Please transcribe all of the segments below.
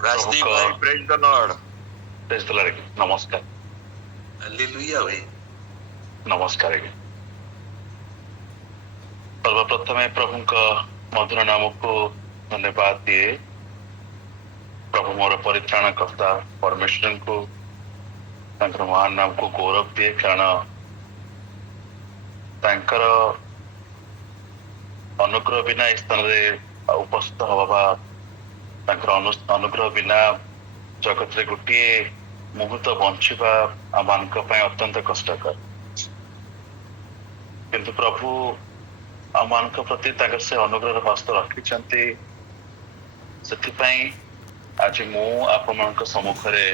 राजदीप भाई, praise the Lord. Praise the Lord. नमस्कार। Hallelujah भाई। नमस्कार। सर्वप्रथमे प्रभु मधुर नाम को धन्यवाद दिए। प्रभु मोर परित्राण कर्ता परमेश्वर को महान नाम को गौरव दिए, कारण तांकर अनुग्रह बिना इस स्थान में उपस्थित हवा, अनुग्रह बिना जगत रे गोटे मुहूर्त बंचिबा आम अत्यंत कष्टकर, किंतु प्रभु आम प्रति से अनुग्रह हस्त रखिछंती। ସେଥିପାଇଁ ଆଜି ମୁଁ ଆପଣମାନଙ୍କ ସମ୍ମୁଖରେ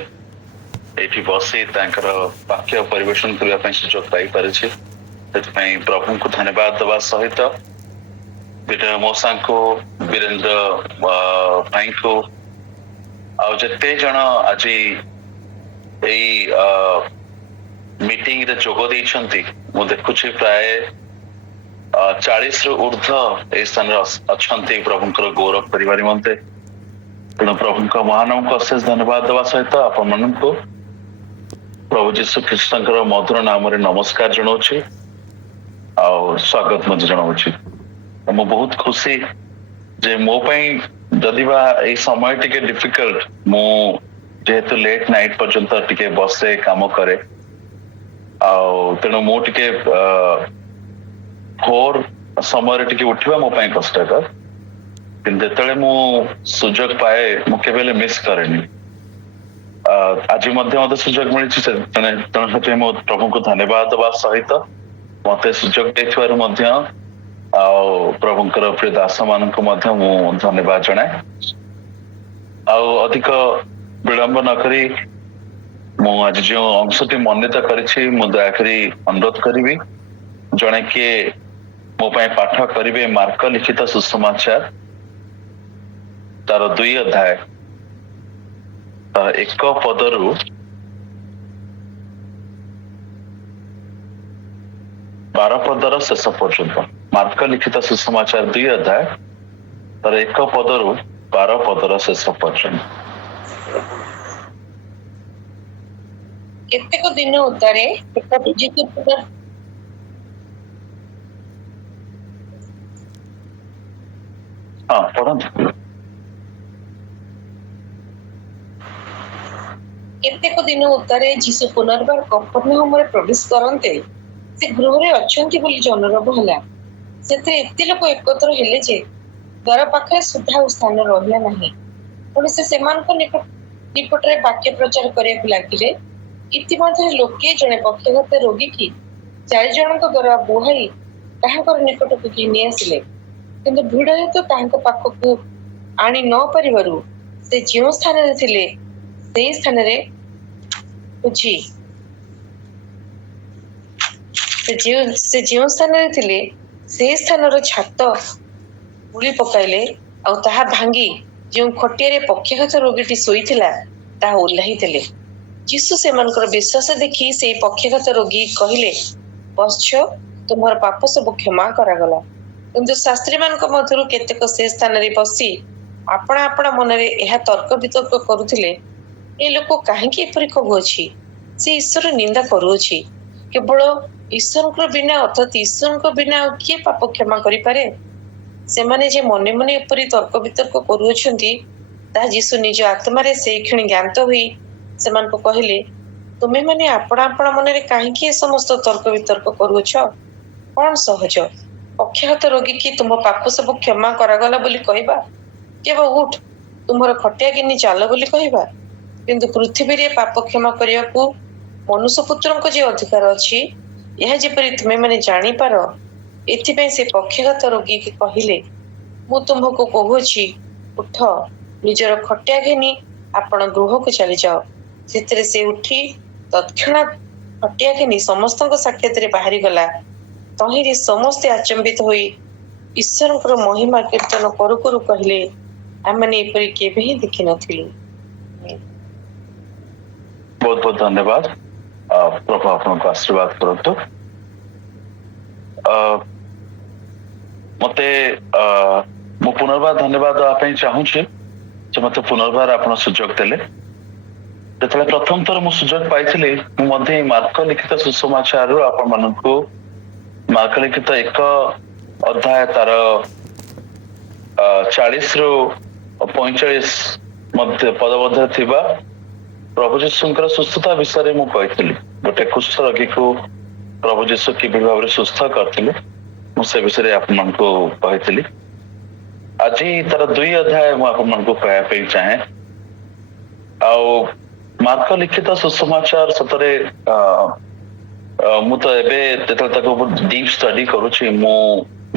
ଏଇଠି ବସି ତାଙ୍କର ବାକ୍ୟ ପରିବେଷଣ କରିବା ପାଇଁ ସୁଯୋଗ ପାଇପାରିଛି। ସେଥିପାଇଁ ପ୍ରଭୁଙ୍କୁ ଧନ୍ୟବାଦ ଦେବା ସହିତ ବିନୟ ମଉସାଙ୍କୁ, ବୀରେନ୍ଦ୍ର ଭାଇଙ୍କୁ, ଆଉ ଯେତେ ଜଣ ଆଜି ଏଇ ମିଟିଂରେ ଯୋଗ ଦେଇଛନ୍ତି, ମୁଁ ଦେଖୁଛି ପ୍ରାୟ 40 ରୁ ଊର୍ଦ୍ଧ୍ୱ ଏଇ ସ୍ଥାନରେ ଅଛନ୍ତି ପ୍ରଭୁଙ୍କର ଗୌରବ କରିବା ନିମନ୍ତେ। ତେଣୁ ପ୍ରଭୁଙ୍କ ମହାନାମକୁ ଅଶେଷ ଧନ୍ୟବାଦ ଦେବା ସହିତ ଆପଣମାନଙ୍କୁ ପ୍ରଭୁ ଯୀଶୁ ଖ୍ରୀଷ୍ଟଙ୍କର ମଧୁର ନାମରେ ନମସ୍କାର ଜଣାଉଛି ଆଉ ସ୍ୱାଗତ ମଧ୍ୟ ଜଣାଉଛି। ମୁଁ ବହୁତ ଖୁସି ଯେ ମୋ ପାଇଁ ଯଦି ବା ଏଇ ସମୟ ଟିକେ ଡିଫିକଲ୍ଟ, ମୁଁ ଯେହେତୁ ଲେଟ୍ ନାଇଟ୍ ପର୍ଯ୍ୟନ୍ତ ଟିକେ ବସେ କାମ କରେ, ଆଉ ତେଣୁ ମୁଁ ଟିକେ ଭୋର ସମୟରେ ଟିକେ ଉଠିବା ମୋ ପାଇଁ କଷ୍ଟକର, କିନ୍ତୁ ଯେତେବେଳେ ମୁଁ ସୁଯୋଗ ପାଏ ମୁଁ କେବେ ହେଲେ ମିସ୍ କରେନି। ଆଜି ମଧ୍ୟ ମତେ ସୁଯୋଗ ମିଳିଛି, ତେଣୁ ସେଥିପାଇଁ ମୁଁ ପ୍ରଭୁଙ୍କୁ ଧନ୍ୟବାଦ ଦେବା ସହିତ ମତେ ସୁଯୋଗ ଦେଇଥିବାରୁ ମଧ୍ୟ ଆଉ ପ୍ରଭୁଙ୍କର ପ୍ରିୟ ଦାସ ମାନଙ୍କୁ ମଧ୍ୟ ମୁଁ ଧନ୍ୟବାଦ ଜଣାଏ। ଆଉ ଅଧିକ ବିଳମ୍ବ ନ କରି ମୁଁ ଆଜି ଯେଉଁ ଅଂଶଟି ମନୋନୀତ କରିଛି, ମୁଁ ଦୟାକରି ଅନୁରୋଧ କରିବି ଜଣେ କିଏ ମୋ ପାଇଁ ପାଠ କରିବେ ମାର୍କ ଲିଖିତ ସୁସମାଚାର ତାର 2 ଅଧ୍ୟାୟ 1 ପଦରୁ 12 ପଦର ଶେଷ ପର୍ଯ୍ୟନ୍ତ। ମାର୍କ ଲିଖିତ ସୁସମାଚାର 2 ଅଧ୍ୟାୟ ତାର 1 ପଦରୁ 12 ପଦର ଶେଷ ପର୍ଯ୍ୟନ୍ତ। କେତେକ ଦିନ ଉତ୍ତାରେ ପଢନ୍ତୁ। କେତେକ ଦିନ ଉତ୍ତାରେ ଯୀଶୁ ପୁନର୍ବାର କଫରନହୁମରେ ପ୍ରବେଶ କରନ୍ତେ ସେ ଗୃହରେ ଅଛନ୍ତି ବୋଲି ଜନରବ ହେଲା। ସେଥିରେ ଏତେ ଲୋକ ଏକତ୍ର ହେଲେ ଯେ ଦ୍ୱାର ପାଖରେ ସୁଦ୍ଧା ଆଉ ସ୍ଥାନ ରହିଲା ନାହିଁ। ପୁଣି ସେ ସେମାନଙ୍କ ନିକଟରେ ବାକ୍ୟ ପ୍ରଚାର କରିବାକୁ ଲାଗିଲେ। ଇତିମଧ୍ୟରେ ଲୋକେ ଜଣେ ପକ୍ଷାଘାତ ରୋଗୀ କି 4 ଜଣଙ୍କ ଦ୍ୱାରା ବୁହାଇ ତାହାଙ୍କର ନିକଟକୁ ଘେନି ଆସିଲେ, କିନ୍ତୁ ଭିଡ଼ ହେତୁ ତାହାଙ୍କ ପାଖକୁ ଆଣି ନ ପାରିବାରୁ ସେ ଯେଉଁ ସ୍ଥାନରେ ଥିଲେ ସେହି ସ୍ଥାନରେ ସେ ଯେଉଁ ସ୍ଥାନରେ ଥିଲେ ସେହି ସ୍ଥାନର ଛାତ ଉଳି ପକାଇଲେ, ଆଉ ତାହା ଭାଙ୍ଗି ଯେଉଁ ଖଟିଆରେ ପକ୍ଷାଘାତ ରୋଗୀଟି ଶୋଇଥିଲା ତାହା ଓହ୍ଲାଇ ଦେଲେ। ଯୀଶୁ ସେମାନଙ୍କର ବିଶ୍ୱାସ ଦେଖି ସେହି ପକ୍ଷାଘାତ ରୋଗୀ କହିଲେ, ବତ୍ସ, ତୁମର ପାପ ସବୁ କ୍ଷମା କରାଗଲା। କିନ୍ତୁ ଶାସ୍ତ୍ରୀମାନଙ୍କ ମଧ୍ୟରୁ କେତେକ ସେ ସ୍ଥାନରେ ବସି ଆପଣା ଆପଣା ମନରେ ଏହା ତର୍କ ବିତର୍କ କରୁଥିଲେ, ଏ ଲୋକ କାହିଁକି ଏପରି କହୁଅଛି? ସେ ଈଶ୍ୱର ନିନ୍ଦା କରୁଅଛି। କେବଳ ଈଶ୍ୱରଙ୍କ ବିନା, ଅର୍ଥାତ୍ ଈଶ୍ୱରଙ୍କ ବିନା ଆଉ କିଏ ପାପ କ୍ଷମା କରିପାରେ? ସେମାନେ ଯେ ମନେ ମନେ ଏପରି ତର୍କ ବିତର୍କ କରୁଅଛନ୍ତି, ତାହା ଯୀଶୁ ନିଜ ଆତ୍ମାରେ ସେହି କ୍ଷଣି ଜ୍ଞାତ ହୋଇ ସେମାନଙ୍କୁ କହିଲେ, ତୁମେମାନେ ଆପଣା ଆପଣା ମନରେ କାହିଁକି ଏ ସମସ୍ତ ତର୍କ ବିତର୍କ କରୁଅଛ? କଣ ସହଜ? ପକ୍ଷାଘାତ ରୋଗୀ କି ତୁମ ପାପ ସବୁ କ୍ଷମା କରାଗଲା ବୋଲି କହିବା, କେବେ ଉଠ, ତୁମର ଖଟିଆ ଘେନି ଚାଲ ବୋଲି କହିବା? କିନ୍ତୁ ପୃଥିବୀରେ ପାପ କ୍ଷମା କରିବାକୁ ମନୁଷ୍ୟପୁତ୍ରଙ୍କ ଯେ ଅଧିକାର ଅଛି, ଏହା ଯେପରି ତୁମେମାନେ ଜାଣିପାର, ଏଥିପାଇଁ ସେ ପକ୍ଷାଘାତ ରୋଗୀକି କହିଲେ, ମୁଁ ତୁମକୁ କହୁଅଛି, ଉଠ, ନିଜର ଖଟିଆ ଘେନି ଆପଣ ଗୃହକୁ ଚାଲିଯାଅ। ସେଥିରେ ସେ ଉଠି ତତ୍କ୍ଷଣାତ୍ ଖଟିଆ ଘେନି ସମସ୍ତଙ୍କ ସାକ୍ଷାତରେ ବାହାରିଗଲା। ତହିଁରେ ସମସ୍ତେ ଆଚମ୍ବିତ ହୋଇ ଈଶ୍ୱରଙ୍କର ମହିମା କୀର୍ତ୍ତନ କରୁ କରୁ କହିଲେ, ଆମମାନେ ଏପରି କେବେ ହିଁ ଦେଖିନଥିଲୁ। ବହୁତ ବହୁତ ଧନ୍ୟବାଦ। ପ୍ରଭୁ ଆପଣଙ୍କୁ ଆଶୀର୍ବାଦ କରନ୍ତୁ। ମତେ ମୁଁ ପୁନର୍ବାର ଧନ୍ୟବାଦ ଦେବା ପାଇଁ ଚାହୁଁଛି ଯେ ମତେ ପୁନର୍ବାର ଆପଣ ସୁଯୋଗ ଦେଲେ। ଯେତେବେଳେ ପ୍ରଥମ ଥର ମୁଁ ସୁଯୋଗ ପାଇଥିଲି ମୁଁ ମଧ୍ୟ ଏଇ ମାର୍କ ଲିଖିତ ସୁସମାଚାରରୁ ଆପଣ ମାନଙ୍କୁ ମାର୍କ ଲିଖିତ 1 ଅଧ୍ୟାୟ ତାର 40 ରୁ 45 ମଧ୍ୟ ପଦ ମଧ୍ୟରେ ଥିବା ପ୍ରଭୁ ଯୀଶୁଙ୍କର ସୁସ୍ଥତା ବିଷୟରେ ମୁଁ କହିଥିଲି। ଗୋଟେ କୁଷ୍ଠ ରୋଗୀକୁ ପ୍ରଭୁ ଯୀଶୁ କିଭଳି ଭାବରେ ସୁସ୍ଥ କରିଥିଲେ ମୁଁ ସେ ବିଷୟରେ ଆପଣମାନଙ୍କୁ କହିଥିଲି। ଆଜି ତାର 2 ଅଧ୍ୟାୟ ମୁଁ ଆପଣମାନଙ୍କୁ କହିବା ପାଇଁ ଚାହେଁ। ଆଉ ମାର୍କ ଲିଖିତ ସୁସମାଚାର ସତରେ ମୁଁ ତ ଏବେ ଯେତେବେଳେ ତାକୁ ଡିପ୍ ଷ୍ଟଡି କରୁଛି ମୁଁ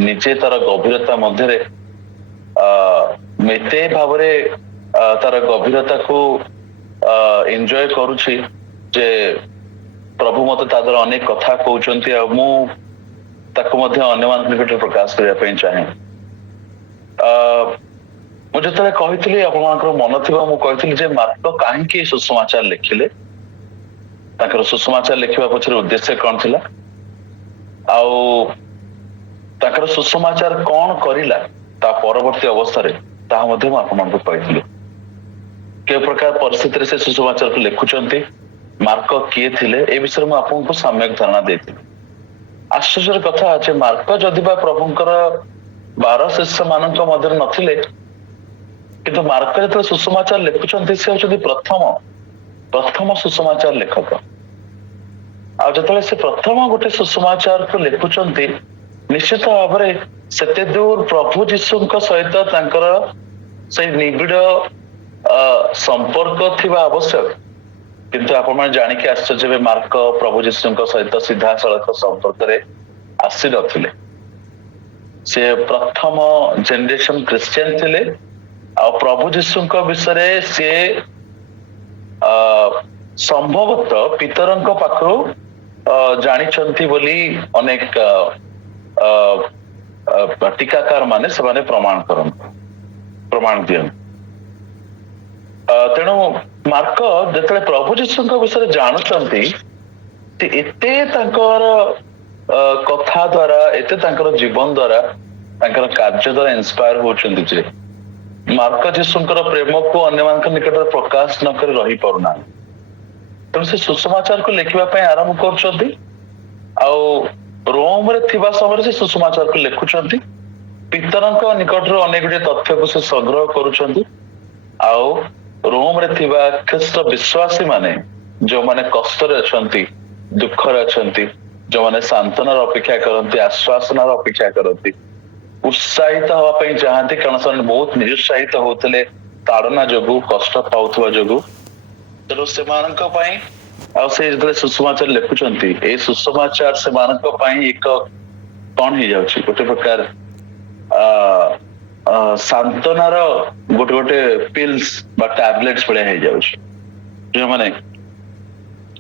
ନିଜେ ତାର ଗଭୀରତା ମଧ୍ୟରେ ଏତେ ଭାବରେ ତାର ଗଭୀରତାକୁ ଏନ୍ଜୟ କରୁଛି ଯେ ପ୍ରଭୁ ମତେ ତା ଦ୍ୱାରା ଅନେକ କଥା କହୁଛନ୍ତି ଆଉ ମୁଁ ତାକୁ ମଧ୍ୟ ଅନ୍ୟମାନଙ୍କ ନିକଟରେ ପ୍ରକାଶ କରିବା ପାଇଁ ଚାହେଁ। ମୁଁ ଯେତେବେଳେ କହିଥିଲି ଆପଣମାନଙ୍କର ମନ ଥିବା ମୁଁ କହିଥିଲି ଯେ ମାର୍କ କାହିଁକି ସୁସମାଚାର ଲେଖିଲେ, ତାଙ୍କର ସୁସମାଚାର ଲେଖିବା ପଛରେ ଉଦ୍ଦେଶ୍ୟ କଣ ଥିଲା, ଆଉ ତାଙ୍କର ସୁସମାଚାର କଣ କରିଲା ତା ପରବର୍ତ୍ତୀ ଅବସ୍ଥାରେ ତାହା ମଧ୍ୟ ମୁଁ ଆପଣମାନଙ୍କୁ କହିଥିଲି। କେଉଁ ପ୍ରକାର ପରିସ୍ଥିତିରେ ସେ ସୁସମାଚାରକୁ ଲେଖୁଛନ୍ତି, ମାର୍କ କିଏ ଥିଲେ ଏ ବିଷୟରେ ମୁଁ ଆପଣଙ୍କୁ ସମ୍ୟକ ଧାରଣା ଦେଇଥିଲି। ଆଶ୍ଚର୍ଯ୍ୟର କଥା ଯେ ମାର୍କ ଯଦି ବା ପ୍ରଭୁଙ୍କର 12 ଶିଷ୍ୟ ମାନଙ୍କ ମଧ୍ୟରେ ନଥିଲେ କିନ୍ତୁ ମାର୍କ ଯେତେବେଳେ ସୁସମାଚାର ଲେଖୁଛନ୍ତି ସେ ହଉଛନ୍ତି ପ୍ରଥମ ସୁସମାଚାର ଲେଖକ। ଆଉ ଯେତେବେଳେ ସେ ପ୍ରଥମ ଗୋଟେ ସୁସମାଚାରକୁ ଲେଖୁଛନ୍ତି ନିଶ୍ଚିତ ଭାବରେ ସେତେ ଦୂର ପ୍ରଭୁ ଯୀଶୁଙ୍କ ସହିତ ତାଙ୍କର ସେଇ ନିବିଡ଼ ସମ୍ପର୍କ ଥିବା ଆବଶ୍ୟକ। କିନ୍ତୁ ଆପଣମାନେ ଜାଣିକି ଆଶ୍ଚର୍ଯ୍ୟ ହେବେ ମାର୍କ ପ୍ରଭୁ ଯୀଶୁଙ୍କ ସହିତ ସିଧାସଳଖ ସମ୍ପର୍କରେ ଆସିନଥିଲେ। ସେ ପ୍ରଥମ ଜେନେରେସନ ଖ୍ରୀଷ୍ଟିଆନ ଥିଲେ ଆଉ ପ୍ରଭୁ ଯୀଶୁଙ୍କ ବିଷୟରେ ସେ ସମ୍ଭବତଃ ପିତରଙ୍କ ପାଖରୁ ଜାଣିଛନ୍ତି ବୋଲି ଅନେକ ଟୀକାକାର ମାନେ ସେମାନେ ପ୍ରମାଣ ଦିଅନ୍ତି। ତେଣୁ ମାର୍କ ଯେତେବେଳେ ପ୍ରଭୁ ଯୀଶୁଙ୍କ ବିଷୟରେ ଜାଣୁଛନ୍ତି ସେ ଏତେ ତାଙ୍କର କଥା ଦ୍ୱାରା ଏତେ ତାଙ୍କର ଜୀବନ ଦ୍ୱାରା ତାଙ୍କର କାର୍ଯ୍ୟ ଦ୍ୱାରା ଇନ୍ସପାୟାର ହଉଛନ୍ତି ଯେ ମାର୍କ ଯୀଶୁଙ୍କର ପ୍ରେମକୁ ଅନ୍ୟମାନଙ୍କ ନିକଟରେ ପ୍ରକାଶ ନ କରି ରହିପାରୁନାହାନ୍ତି। ତେଣୁ ସେ ସୁସମାଚାରକୁ ଲେଖିବା ପାଇଁ ଆରମ୍ଭ କରୁଛନ୍ତି ଆଉ ରୋମରେ ଥିବା ସମୟରେ ସେ ସୁସମାଚାରକୁ ଲେଖୁଛନ୍ତି। ପିତରଙ୍କ ନିକଟରୁ ଅନେକ ଗୁଡ଼ିଏ ତଥ୍ୟକୁ ସେ ସଂଗ୍ରହ କରୁଛନ୍ତି ଆଉ ରୋମରେ ଥିବା ଖ୍ରୀଷ୍ଟ ବିଶ୍ୱାସୀ ମାନେ ଯୋଉମାନେ କଷ୍ଟରେ ଅଛନ୍ତି, ଦୁଃଖରେ ଅଛନ୍ତି, ଯୋଉମାନେ ସାନ୍ତ୍ୱନାର ଅପେକ୍ଷା କରନ୍ତି, ଆଶ୍ୱାସନାର ଅପେକ୍ଷା କରନ୍ତି, ଉତ୍ସାହିତ ହବା ପାଇଁ ଚାହାନ୍ତି କାରଣ ସେମାନେ ବହୁତ ନିରୁତ୍ସାହିତ ହଉଥିଲେ ତାଡ଼ନା ଯୋଗୁ, କଷ୍ଟ ପାଉଥିବା ଯୋଗୁ। ତେଣୁ ସେମାନଙ୍କ ପାଇଁ ଆଉ ସେ ଯେତେବେଳେ ସୁସମାଚାର ଲେଖୁଛନ୍ତି ଏଇ ସୁସମାଚାର ସେମାନଙ୍କ ପାଇଁ ଏକ କଣ ହେଇଯାଉଛି ଗୋଟେ ପ୍ରକାର ସାନ୍ତ୍ୱନାର ଗୋଟେ ପିଲ୍ସ ବା ଟ୍ୟାବଲେଟ୍ସ ଭଳିଆ ହେଇଯାଉଛି। ଯୋଉମାନେ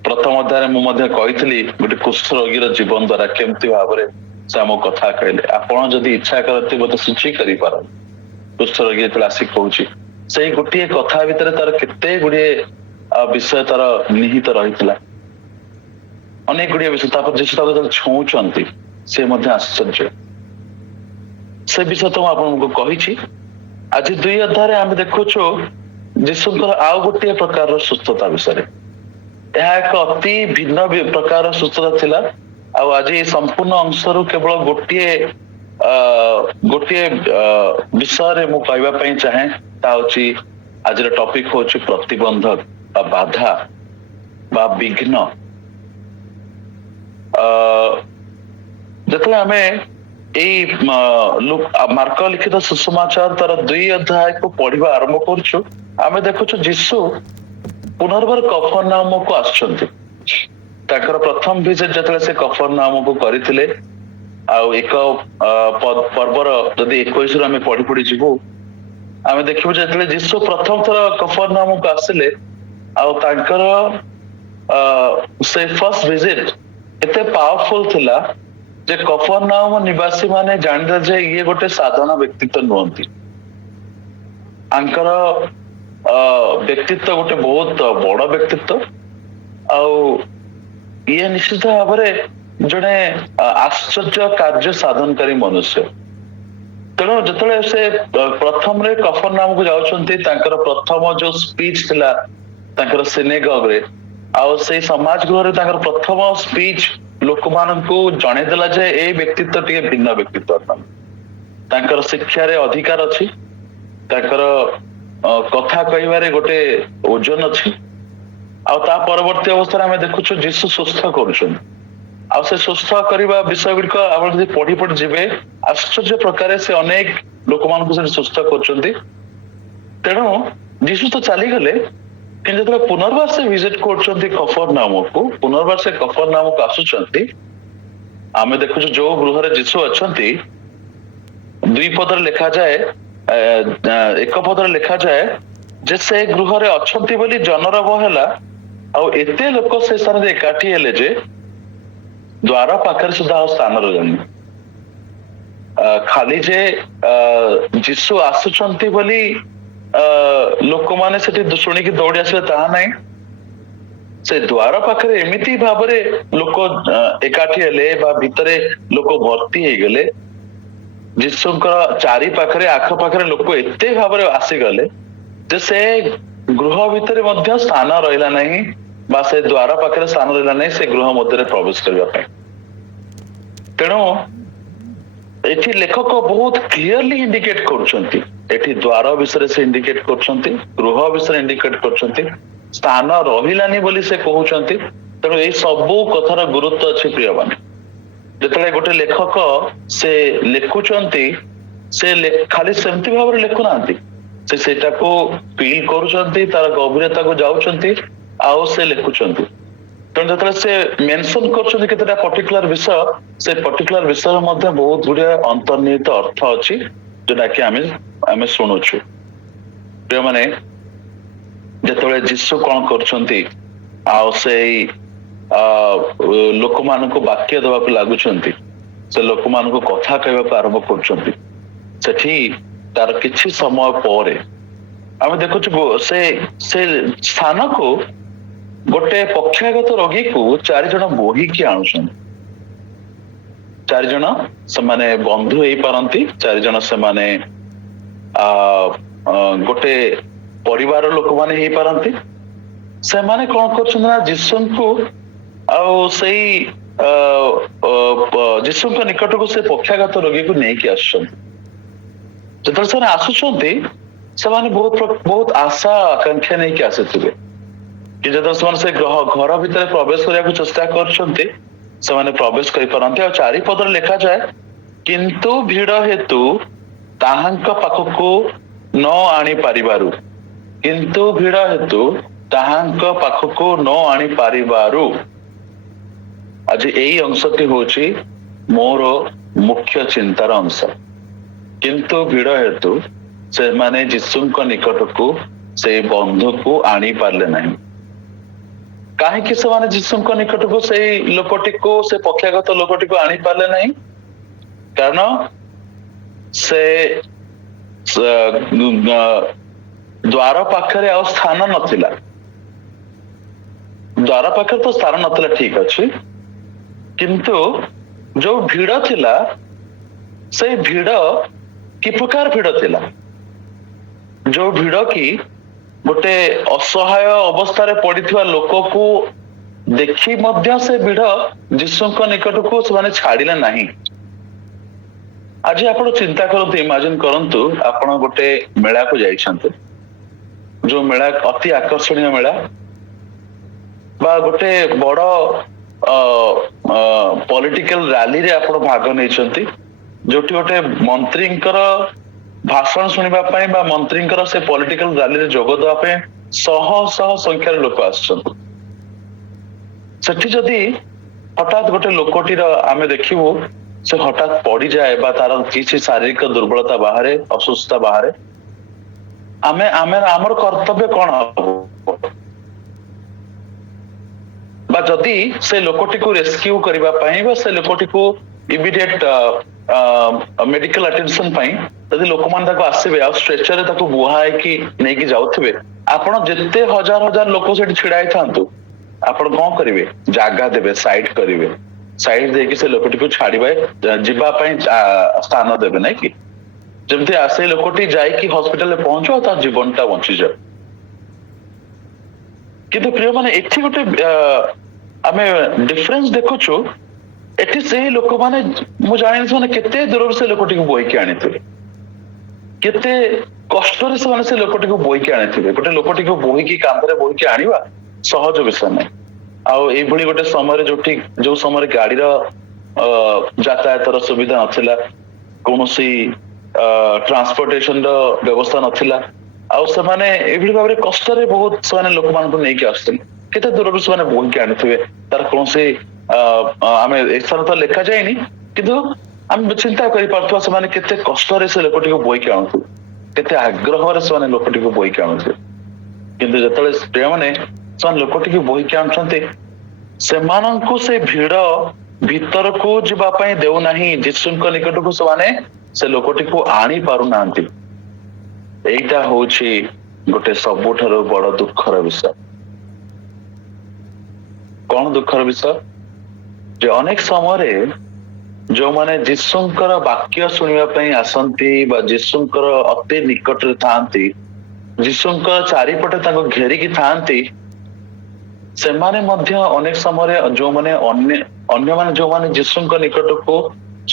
ପ୍ରଥମ ଅଧ୍ୟାୟରେ ମୁଁ ମଧ୍ୟ କହିଥିଲି ଗୋଟେ କୁଷ୍ଠ ରୋଗୀର ଜୀବନ ଦ୍ୱାରା କେମିତି ଭାବରେ ସେ ଆମକୁ କଥା କହିଲେ, ଆପଣ ଯଦି ଇଚ୍ଛା କରନ୍ତି ମୋତେ ସୂଚୀ କରିପାରନ୍ତି। କୁଷ୍ଠ ରୋଗୀ ଯେତେବେଳେ ଆସି କହୁଛି ସେଇ ଗୋଟିଏ କଥା ଭିତରେ ତାର କେତେ ଗୁଡିଏ ବିଷୟ ତାର ନିହିତ ରହିଥିଲା, ଅନେକ ଗୁଡିଏ ବିଷୟ। ତାପରେ ଯୀଶୁ ତାକୁ ଯେତେବେଳେ ଛୁଉଁଛନ୍ତି ସେ ମଧ୍ୟ ଆଶ୍ଚର୍ଯ୍ୟ। ସେ ବିଷୟ ତ ମୁଁ ଆପଣଙ୍କୁ କହିଛି। ଆଜି 2 ଅଧ୍ୟାୟରେ ଆମେ ଦେଖୁଛୁ ଯୀଶୁଙ୍କର ଆଉ ଗୋଟିଏ ପ୍ରକାରର ସୁସ୍ଥତା ବିଷୟରେ। ଏହା ଏକ ଅତି ଭିନ୍ନ ପ୍ରକାରର ସୁସ୍ଥତା ଥିଲା ଆଉ ଆଜି ସମ୍ପୂର୍ଣ୍ଣ ଅଂଶରୁ କେବଳ ଗୋଟିଏ ବିଷୟରେ ମୁଁ କହିବା ପାଇଁ ଚାହେଁ, ତା ହଉଛି ଆଜିର ଟପିକ ହଉଛି ପ୍ରତିବନ୍ଧକ ବା ବାଧା ବା ବିଘ୍ନ। ଯେତେବେଳେ ଆମେ ଏଇ ମାର୍କ ଲିଖିତ ସୁସମାଚାର ତାର 2 ଅଧ୍ୟାୟକୁ ପଢିବା ଆରମ୍ଭ କରୁଛୁ ଆମେ ଦେଖୁଛୁ ଯୀଶୁ ପୁନର୍ବାର କଫରନାହମକୁ ଆସୁଛନ୍ତି। ତାଙ୍କର ପ୍ରଥମ ଭିଜିଟ ଯେତେବେଳେ ସେ କଫରନାହମକୁ କରିଥିଲେ ଆଉ ଏକ ପର୍ବର ଯଦି 21ରୁ ଆମେ ପଢି ଯିବୁ ଆମେ ଦେଖିବୁ ଯେତେବେଳେ ଯୀଶୁ ପ୍ରଥମ ଥର କଫରନାହମକୁ ଆସିଲେ ଆଉ ତାଙ୍କର ସେ ଫର୍ଷ୍ଟ ଭିଜିଟ ଏତେ ପାୱାରଫୁଲ ଥିଲା ଯେ କଫରନାହମ ନିବାସୀ ମାନେ ଜାଣିଲେ ଯେ ଇଏ ଗୋଟେ ସାଧାରଣ ବ୍ୟକ୍ତିତ୍ୱ ନୁହନ୍ତି। ଆଙ୍କର ବ୍ୟକ୍ତିତ୍ୱ ଗୋଟେ ବହୁତ ବଡ ବ୍ୟକ୍ତିତ୍ୱ ଆଉ ଇଏ ନିଶ୍ଚିତ ଭାବରେ ଜଣେ ଆଶ୍ଚର୍ଯ୍ୟ କାର୍ଯ୍ୟ ସାଧନକାରୀ ମନୁଷ୍ୟ। ତେଣୁ ଯେତେବେଳେ ସେ ପ୍ରଥମରେ କଫର ନାମକୁ ଯାଉଛନ୍ତି ତାଙ୍କର ପ୍ରଥମ ଯୋଉ ସ୍ପିଚ ଥିଲା ତାଙ୍କର ସିନେଗଗରେ ଆଉ ସେଇ ସମାଜ ଗୃହରେ ତାଙ୍କର ପ୍ରଥମ ସ୍ପିଚ ଲୋକମାନଙ୍କୁ ଜଣେଇଦେଲା ଯେ ଏଇ ବ୍ୟକ୍ତିତ୍ୱ ଟିକେ ଭିନ୍ନ ବ୍ୟକ୍ତିତ୍ୱ ତାଙ୍କର ଶିକ୍ଷାରେ ଅଧିକାର ଅଛି ତାଙ୍କର କଥା କହିବାରେ ଗୋଟେ ଓଜନ ଅଛି ଆଉ ତା ପରବର୍ତ୍ତୀ ଅବସ୍ଥାରେ ଆମେ ଦେଖୁଛୁ ଯୀଶୁ ସୁସ୍ଥ କରୁଛନ୍ତି ଆଉ ସେ ସୁସ୍ଥ କରିବା ବିଷୟ ଗୁଡିକ ଆପଣ ଯଦି ପଢି ଯିବେ ଆଶ୍ଚର୍ଯ୍ୟ ପ୍ରକାରେ ସେ ଅନେକ ଲୋକମାନଙ୍କୁ ସେଠି ସୁସ୍ଥ କରୁଛନ୍ତି ତେଣୁ ଯୀଶୁ ତ ଚାଲିଗଲେ କିନ୍ତୁ ଯେତେବେଳେ ପୁନର୍ବାର ସେ ଭିଜିଟ କରୁଛନ୍ତି କଫର ନାମକୁ ପୁନର୍ବାର ସେ କଫର ନାମକୁ ଆସୁଛନ୍ତି ଆମେ ଦେଖୁଛୁ ଯୋଉ ଗୃହରେ ଯୀଶୁ ଅଛନ୍ତି 2 ପଦରେ ଲେଖାଯାଏ 1 ପଦରେ ଲେଖାଯାଏ ଯେ ସେ ଗୃହରେ ଅଛନ୍ତି ବୋଲି ଜନରବ ହେଲା ଆଉ ଏତେ ଲୋକ ସେ ସ୍ଥାନରେ ଏକାଠି ହେଲେ ଯେ ଦ୍ୱାର ପାଖରେ ସୁଦ୍ଧା ଆଉ ସ୍ଥାନ ରହିଲାନି ଖାଲି ଯେ ଯୀଶୁ ଆସୁଛନ୍ତି ବୋଲି ଲୋକମାନେ ସେଠି ଶୁଣିକି ଦୌଡ଼ି ଆସିଲେ ତାହା ନାହିଁ ସେ ଦ୍ୱାର ପାଖରେ ଏମିତି ଭାବରେ ଲୋକ ଏକାଠି ହେଲେ ବା ଭିତରେ ଲୋକ ଭର୍ତ୍ତି ହେଇଗଲେ ଯୀଶୁଙ୍କର ଚାରି ପାଖରେ ଆଖ ପାଖରେ ଲୋକ ଏତେ ଭାବରେ ଆସିଗଲେ ଯେ ସେ ଗୃହ ଭିତରେ ମଧ୍ୟ ସ୍ଥାନ ରହିଲା ନାହିଁ ବା ସେ ଦ୍ୱାର ପାଖରେ ସ୍ଥାନ ରହିଲା ନାହିଁ ସେ ଗୃହ ମଧ୍ୟରେ ପ୍ରବେଶ କରିବା ପାଇଁ ତେଣୁ ଏଠି ଲେଖକ ବହୁତ କ୍ଲିୟରଲି ଇଣ୍ଡିକେଟ କରୁଛନ୍ତି ଏଠି ଦ୍ୱାର ବିଷୟରେ ସେ ଇଣ୍ଡିକେଟ କରୁଛନ୍ତି ଗୃହ ବିଷୟରେ ଇଣ୍ଡିକେଟ କରୁଛନ୍ତି ସ୍ଥାନ ରହିଲାନି ବୋଲି ସେ କହୁଛନ୍ତି ତେଣୁ ଏଇ ସବୁ କଥାର ଗୁରୁତ୍ୱ ଅଛି ପ୍ରିୟମାନେ ଯେତେବେଳେ ଗୋଟେ ଲେଖକ ସେ ଲେଖୁଛନ୍ତି ସେ ଖାଲି ସେମିତି ଭାବରେ ଲେଖୁନାହାନ୍ତି ସେ ସେଇଟାକୁ ଫିଲ୍ କରୁଛନ୍ତି ତାର ଗଭୀରତାକୁ ଯାଉଛନ୍ତି ଆଉ ସେ ଲେଖୁଛନ୍ତି ତେଣୁ ଯେତେବେଳେ ସେ ମେନସନ କରୁଛନ୍ତି କେତେଟା ପର୍ଟିକୁଲାର ବିଷୟ ସେ ପର୍ଟିକୁଲାର ବିଷୟରେ ମଧ୍ୟ ବହୁତ ଗୁଡିଏ ଅନ୍ତର୍ନିହିତ ଅର୍ଥ ଅଛି ଯୋଉଟାକି ଆମେ ଶୁଣୁଛୁ ଯୋଉମାନେ ଯେତେବେଳେ ଯୀଶୁ କଣ କରୁଛନ୍ତି ଆଉ ସେଇ ଲୋକମାନଙ୍କୁ ବାକ୍ୟ ଦେବାକୁ ଲାଗୁଛନ୍ତି ସେ ଲୋକମାନଙ୍କୁ କଥା କହିବାକୁ ଆରମ୍ଭ କରୁଛନ୍ତି ସେଠି ତାର କିଛି ସମୟ ପରେ ଆମେ ଦେଖୁଛୁ ସେ ସ୍ଥାନକୁ ଗୋଟେ ପକ୍ଷାଘାତ ରୋଗୀକୁ 4 ଜଣ ବୋହିକି ଆଣୁଛନ୍ତି 4 ଜଣ ସେମାନେ ବନ୍ଧୁ ହେଇପାରନ୍ତି 4 ଜଣ ସେମାନେ ଗୋଟେ ପରିବାର ଲୋକମାନେ ହେଇପାରନ୍ତି ସେମାନେ କଣ କରୁଛନ୍ତି ନା ଯୀଶୁଙ୍କୁ ଆଉ ସେଇ ଯୀଶୁଙ୍କ ନିକଟକୁ ସେ ପକ୍ଷାଘାତ ରୋଗୀକୁ ନେଇକି ଆସୁଛନ୍ତି ଯେତେବେଳେ ସେମାନେ ଆସୁଛନ୍ତି ସେମାନେ ବହୁତ ଆଶା ଆକାଂକ୍ଷା ନେଇକି ଆସିଥିବେ କି ଯେତେବେଳେ ସେମାନେ ସେ ଘର ଭିତରେ ପ୍ରବେଶ କରିବାକୁ ଚେଷ୍ଟା କରୁଛନ୍ତି ସେମାନେ ପ୍ରବେଶ କରିପାରନ୍ତି ଆଉ 4 ପଦରେ ଲେଖାଯାଏ କିନ୍ତୁ ଭିଡ ହେତୁ ତାହାଙ୍କ ପାଖକୁ ନ ଆଣିପାରିବାରୁ କିନ୍ତୁ ଭିଡ ହେତୁ ତାହାଙ୍କ ପାଖକୁ ନ ଆଣିପାରିବାରୁ ଆଜି ଏଇ ଅଂଶଟି ହଉଛି ମୋର ମୁଖ୍ୟ ଚିନ୍ତାର ଅଂଶ କିନ୍ତୁ ଭିଡ ହେତୁ ସେମାନେ ଯୀଶୁଙ୍କ ନିକଟକୁ ସେଇ ବନ୍ଧୁକୁ ଆଣିପାରିଲେ ନାହିଁ କାହିଁକି ସେମାନେ ଯୀଶୁଙ୍କ ନିକଟକୁ ସେଇ ଲୋକଟିକୁ ସେ ପକ୍ଷାଘାତ ଲୋକଟିକୁ ଆଣିପାରିଲେ ନାହିଁ କାରଣ ସେ ଦ୍ୱାର ପାଖରେ ଆଉ ସ୍ଥାନ ନଥିଲା ଦ୍ୱାର ପାଖରେ ତ ସ୍ଥାନ ନଥିଲା ଠିକ ଅଛି କିନ୍ତୁ ଯୋଉ ଭିଡ ଥିଲା ସେଇ ଭିଡ କି ପ୍ରକାର ଭିଡ ଥିଲା ଯୋଉ ଭିଡ କି ଗୋଟେ ଅସହାୟ ଅବସ୍ଥାରେ ପଡିଥିବା ଲୋକକୁ ଦେଖି ମଧ୍ୟ ସେ ଭିଡ ଯୀଶୁଙ୍କ ନିକଟକୁ ସେମାନେ ଛାଡିଲେ ନାହିଁ ଆଜି ଆପଣ ଚିନ୍ତା କରନ୍ତୁ ଇମାଜିନ କରନ୍ତୁ ଆପଣ ଗୋଟେ ମେଳାକୁ ଯାଇଛନ୍ତି ଯୋଉ ମେଳା ଅତି ଆକର୍ଷଣୀୟ ମେଳା ବା ଗୋଟେ ବଡ ପଲିଟିକାଲ ରାଲିରେ ଆପଣ ଭାଗ ନେଇଛନ୍ତି ଯୋଉଠି ଗୋଟେ ମନ୍ତ୍ରୀଙ୍କର ଭାଷଣ ଶୁଣିବା ପାଇଁ ବା ମନ୍ତ୍ରୀଙ୍କର ସେ ପଲିଟିକାଲ ରାଲିରେ ଯୋଗ ଦେବା ପାଇଁ ଶହ ଶହ ସଂଖ୍ୟାରେ ଲୋକ ଆସୁଛନ୍ତି ସେଠି ଯଦି ହଠାତ୍ ଗୋଟେ ଲୋକଟିର ଆମେ ଦେଖିବୁ ସେ ହଠାତ୍ ପଡିଯାଏ ବା ତାର କିଛି ଶାରୀରିକ ଦୁର୍ବଳତା ବାହାରେ ଅସୁସ୍ଥତା ବାହାରେ ଆମର କର୍ତ୍ତବ୍ୟ କଣ ହବ ବା ଯଦି ସେ ଲୋକଟିକୁ ରେସ୍କ୍ୟୁ କରିବା ପାଇଁ ବା ସେ ଲୋକଟିକୁ ଇମିଡିଏଟ ମେଡିକାଲ ଆଟେନସନ ପାଇଁ ଯଦି ଲୋକମାନେ ତାକୁ ଆସିବେ ଆଉ ଷ୍ଟ୍ରେଚରରେ ତାକୁ ବୁହା ହେଇକି ନେଇକି ଯାଉଥିବେ ଆପଣ ଯେତେ ହଜାର ହଜାର ଲୋକ ସେଠି ଛିଡା ହେଇଥାନ୍ତୁ ଆପଣ କଣ କରିବେ ଜାଗା ଦେବେ ସାଇଡ କରିବେ ସାଇଡ ଦେଇକି ସେ ଲୋକଟିକୁ ଛାଡିବେ ଯିବା ପାଇଁ ସ୍ଥାନ ଦେବେ ନାଇଁ କି ଯେମିତି ସେ ଲୋକଟି ଯାଇକି ହସ୍ପିଟାଲରେ ପହଞ୍ଚୁ ଆଉ ତା ଜୀବନଟା ବଞ୍ଚିଯାଉ। କିନ୍ତୁ ପ୍ରିୟମାନେ ଏଠି ଗୋଟେ ଆମେ ଡିଫରେନ୍ସ ଦେଖୁଛୁ। ଏଠି ସେଇ ଲୋକମାନେ ମୁଁ ଜାଣିନି ସେମାନେ କେତେ ଦୂରରୁ ସେ ଲୋକଟିକୁ ବୋହିକି ଆଣିଥିବେ, କେତେ କଷ୍ଟରେ ସେମାନେ ସେ ଲୋକଟିକୁ ବୋହିକି ଆଣିଥିବେ। ଗୋଟେ ଲୋକଟିକୁ ବୋହିକି କାନ୍ଧରେ ବୋହିକି ଆଣିବା ସହଜ ବିଷୟ ନାହିଁ। ଆଉ ଏଇଭଳି ଗୋଟେ ସମୟରେ ଯୋଉ ସମୟରେ ଗାଡିର ଯାତାୟାତର ସୁବିଧା ନଥିଲା, କୌଣସି ଟ୍ରାନ୍ସପୋର୍ଟେସନ ର ବ୍ୟବସ୍ଥା ନଥିଲା, ଆଉ ସେମାନେ ଏଇଭଳି ଭାବରେ କଷ୍ଟରେ ବହୁତ ସେମାନେ ଲୋକମାନଙ୍କୁ ନେଇକି ଆସୁଥିଲେ। କେତେ ଦୂରରୁ ସେମାନେ ବୋହିକି ଆଣିଥିବେ, ତାର କୌଣସି ଆମେ ଏଥର ତ ଲେଖା ଯାଇନି, କିନ୍ତୁ ଆମେ ଚିନ୍ତା କରିପାରୁଥିବା ସେମାନେ କେତେ କଷ୍ଟରେ ସେ ଲୋକଟିକୁ ବୋହିକି ଆଣୁଥିବେ, କେତେ ଆଗ୍ରହରେ ସେମାନେ ଲୋକଟିକୁ ବୋହିକି ଆଣୁଥିବେ। କିନ୍ତୁ ଯେତେବେଳେ ପ୍ରିୟମାନେ ସେମାନେ ଲୋକଟିକୁ ବୋହିକି ଆଣୁଛନ୍ତି, ସେମାନଙ୍କୁ ସେ ଭିଡ ଭିତରକୁ ଯିବା ପାଇଁ ଦେଉନାହିଁ। ଯୀଶୁଙ୍କ ନିକଟକୁ ସେମାନେ ସେ ଲୋକଟିକୁ ଆଣି ପାରୁନାହାନ୍ତି। ଏଇଟା ହଉଛି ଗୋଟେ ସବୁଠାରୁ ବଡ ଦୁଃଖର ବିଷୟ। କଣ ଦୁଃଖର ବିଷୟ? ଯେ ଅନେକ ସମୟରେ ଯୋଉମାନେ ଯୀଶୁଙ୍କର ବାକ୍ୟ ଶୁଣିବା ପାଇଁ ଆସନ୍ତି ବା ଯୀଶୁଙ୍କର ଅତି ନିକଟରେ ଥାଆନ୍ତି, ଯୀଶୁଙ୍କ ଚାରିପଟେ ତାଙ୍କୁ ଘେରିକି ଥାଆନ୍ତି, ସେମାନେ ମଧ୍ୟ ଅନେକ ସମୟରେ ଅନ୍ୟମାନେ ଯୋଉମାନେ ଯୀଶୁଙ୍କ ନିକଟକୁ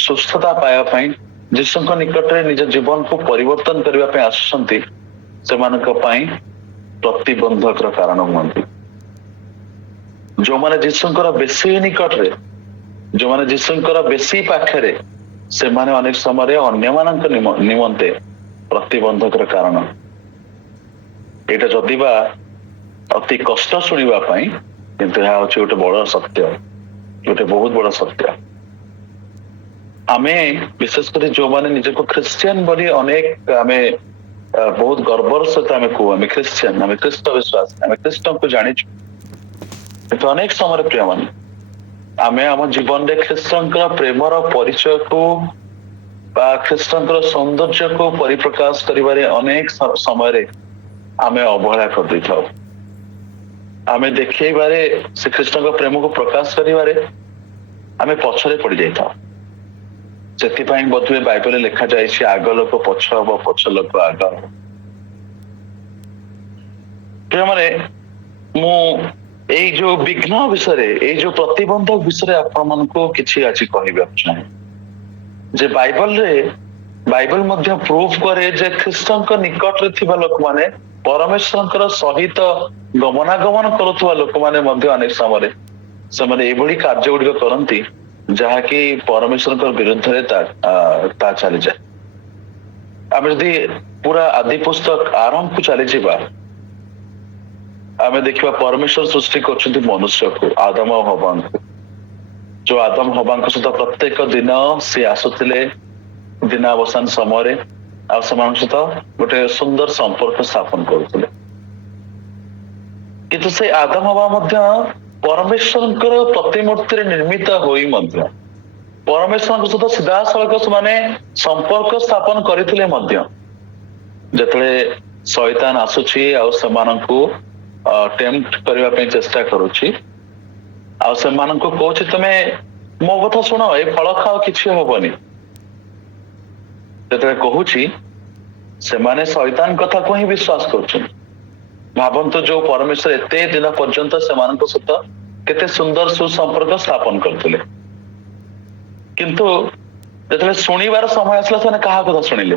ସୁସ୍ଥତା ପାଇବା ପାଇଁ, ଯୀଶୁଙ୍କ ନିକଟରେ ନିଜ ଜୀବନକୁ ପରିବର୍ତ୍ତନ କରିବା ପାଇଁ ଆସୁଛନ୍ତି, ସେମାନଙ୍କ ପାଇଁ ପ୍ରତିବନ୍ଧକର କାରଣ ହୁଅନ୍ତି। ଯୋଉମାନେ ଯୀଶୁଙ୍କର ବେଶୀ ନିକଟରେ, ଯୋଉମାନେ ଯୀଶୁଙ୍କର ବେଶୀ ପାଖରେ, ସେମାନେ ଅନେକ ସମୟରେ ଅନ୍ୟମାନଙ୍କ ନିମନ୍ତେ ପ୍ରତିବନ୍ଧକର କାରଣ। ଏଇଟା ଯଦିବା ଅତି କଷ୍ଟ ଶୁଣିବା ପାଇଁ, କିନ୍ତୁ ଏହା ହଉଛି ଗୋଟେ ବଡ ସତ୍ୟ, ଗୋଟେ ବହୁତ ବଡ ସତ୍ୟ। ଆମେ ବିଶେଷ କରି ଯୋଉମାନେ ନିଜକୁ ଖ୍ରୀଷ୍ଟିଆନ ବୋଲି ଆମେ ବହୁତ ଗର୍ବର ସହିତ ଆମେ କହୁ, ଆମେ ଖ୍ରୀଷ୍ଟିଆନ, ଆମେ ଖ୍ରୀଷ୍ଟ ବିଶ୍ୱାସ, ଆମେ ଖ୍ରୀଷ୍ଟଙ୍କୁ ଜାଣିଛୁ। କିନ୍ତୁ ଅନେକ ସମୟରେ ପ୍ରିୟମାନେ ଆମେ ଆମ ଜୀବନରେ ଖ୍ରୀଷ୍ଟଙ୍କର ପ୍ରେମର ପରିଚୟକୁ ବା ଖ୍ରୀଷ୍ଟଙ୍କର ସୌନ୍ଦର୍ଯ୍ୟକୁ ପରିପ୍ରକାଶ କରିବାରେ ଅନେକ ସମୟରେ ଆମେ ଅବହେଳା କରିଦେଇଥାଉ। ଆମେ ଦେଖେଇବାରେ, ଶ୍ରୀଖ୍ରୀଷ୍ଟଙ୍କ ପ୍ରେମକୁ ପ୍ରକାଶ କରିବାରେ ଆମେ ପଛରେ ପଡି ଯାଇଥାଉ। ସେଥିପାଇଁ ବୋଧହୁଏ ବାଇବଲରେ ଲେଖାଯାଇଛି, ଆଗ ଲୋକ ପଛ ହବ, ପଛ ଲୋକ ଆଗ ହବ। ପ୍ରିୟମାନେ ମୁଁ ଏଇ ଯୋଉ ବିଘ୍ନ ବିଷୟରେ, ଏଇ ଯୋଉ ପ୍ରତିବନ୍ଧକ ବିଷୟରେ ଆପଣମାନଙ୍କୁ କିଛି ଆଜି କହିବାକୁ ଚାହେଁ। ଯେ ବାଇବଲ ମଧ୍ୟ ପ୍ରୁଭ କରେ ଯେ ଖ୍ରୀଷ୍ଟଙ୍କ ନିକଟରେ ଥିବା ଲୋକମାନେ, ପରମେଶ୍ୱରଙ୍କର ସହିତ ଗମନାଗମନ କରୁଥିବା ଲୋକମାନେ ମଧ୍ୟ ଅନେକ ସମୟରେ ସେମାନେ ଏଭଳି କାର୍ଯ୍ୟ ଗୁଡିକ କରନ୍ତି ଯାହାକି ପରମେଶ୍ୱରଙ୍କ ବିରୁଦ୍ଧରେ ତା ଚାଲିଯାଏ। ଆମେ ଯଦି ପୁରା ଆଦି ପୁସ୍ତକ ଆରମ୍ଭକୁ ଚାଲିଯିବା, ଆମେ ଦେଖିବା ପରମେଶ୍ୱର ସୃଷ୍ଟି କରୁଛନ୍ତି ମନୁଷ୍ୟକୁ, ଆଦମ ଆଉ ହବାଙ୍କୁ। ଯୋଉ ଆଦମ ହବାଙ୍କ ସହିତ ପ୍ରତ୍ୟେକ ଦିନ ସେ ଆସୁଥିଲେ ଦିନାବସାନ ସମୟରେ, ଆଉ ସେମାନଙ୍କ ସହିତ ଗୋଟେ ସୁନ୍ଦର ସମ୍ପର୍କ ସ୍ଥାପନ କରୁଥିଲେ। କିନ୍ତୁ ସେ ଆଦମ ହବା ମଧ୍ୟ ପରମେଶ୍ୱରଙ୍କର ପ୍ରତିମୂର୍ତ୍ତିରେ ନିର୍ମିତ ହୋଇ ମଧ୍ୟ, ପରମେଶ୍ୱରଙ୍କ ସହିତ ସିଧାସଳଖ ସେମାନେ ସମ୍ପର୍କ ସ୍ଥାପନ କରିଥିଲେ ମଧ୍ୟ, ଯେତେବେଳେ ଶୈତାନ ଆସୁଛି ଆଉ ସେମାନଙ୍କୁ ଟେମ୍ପ୍ଟ କରିବା ପାଇଁ ଚେଷ୍ଟା କରୁଛି, ଆଉ ସେମାନଙ୍କୁ କହୁଛି ତମେ ମୋ କଥା ଶୁଣ, ଏ ଫଳ ଖାଅ, କିଛି ହବନି। ଯେତେବେଳେ କହୁଛି, ସେମାନେ ଶୈତାନ କଥାକୁ ହିଁ ବିଶ୍ୱାସ କରୁଛନ୍ତି। ଭାବନ୍ତୁ, ଯୋଉ ପରମେଶ୍ୱର ଏତେ ଦିନ ପର୍ଯ୍ୟନ୍ତ ସେମାନଙ୍କ ସହିତ କେତେ ସୁନ୍ଦର ସୁସମ୍ପର୍କ ସ୍ଥାପନ କରୁଥିଲେ, କିନ୍ତୁ ଯେତେବେଳେ ଶୁଣିବାର ସମୟ ଆସିଲା, ସେମାନେ କାହା କଥା ଶୁଣିଲେ?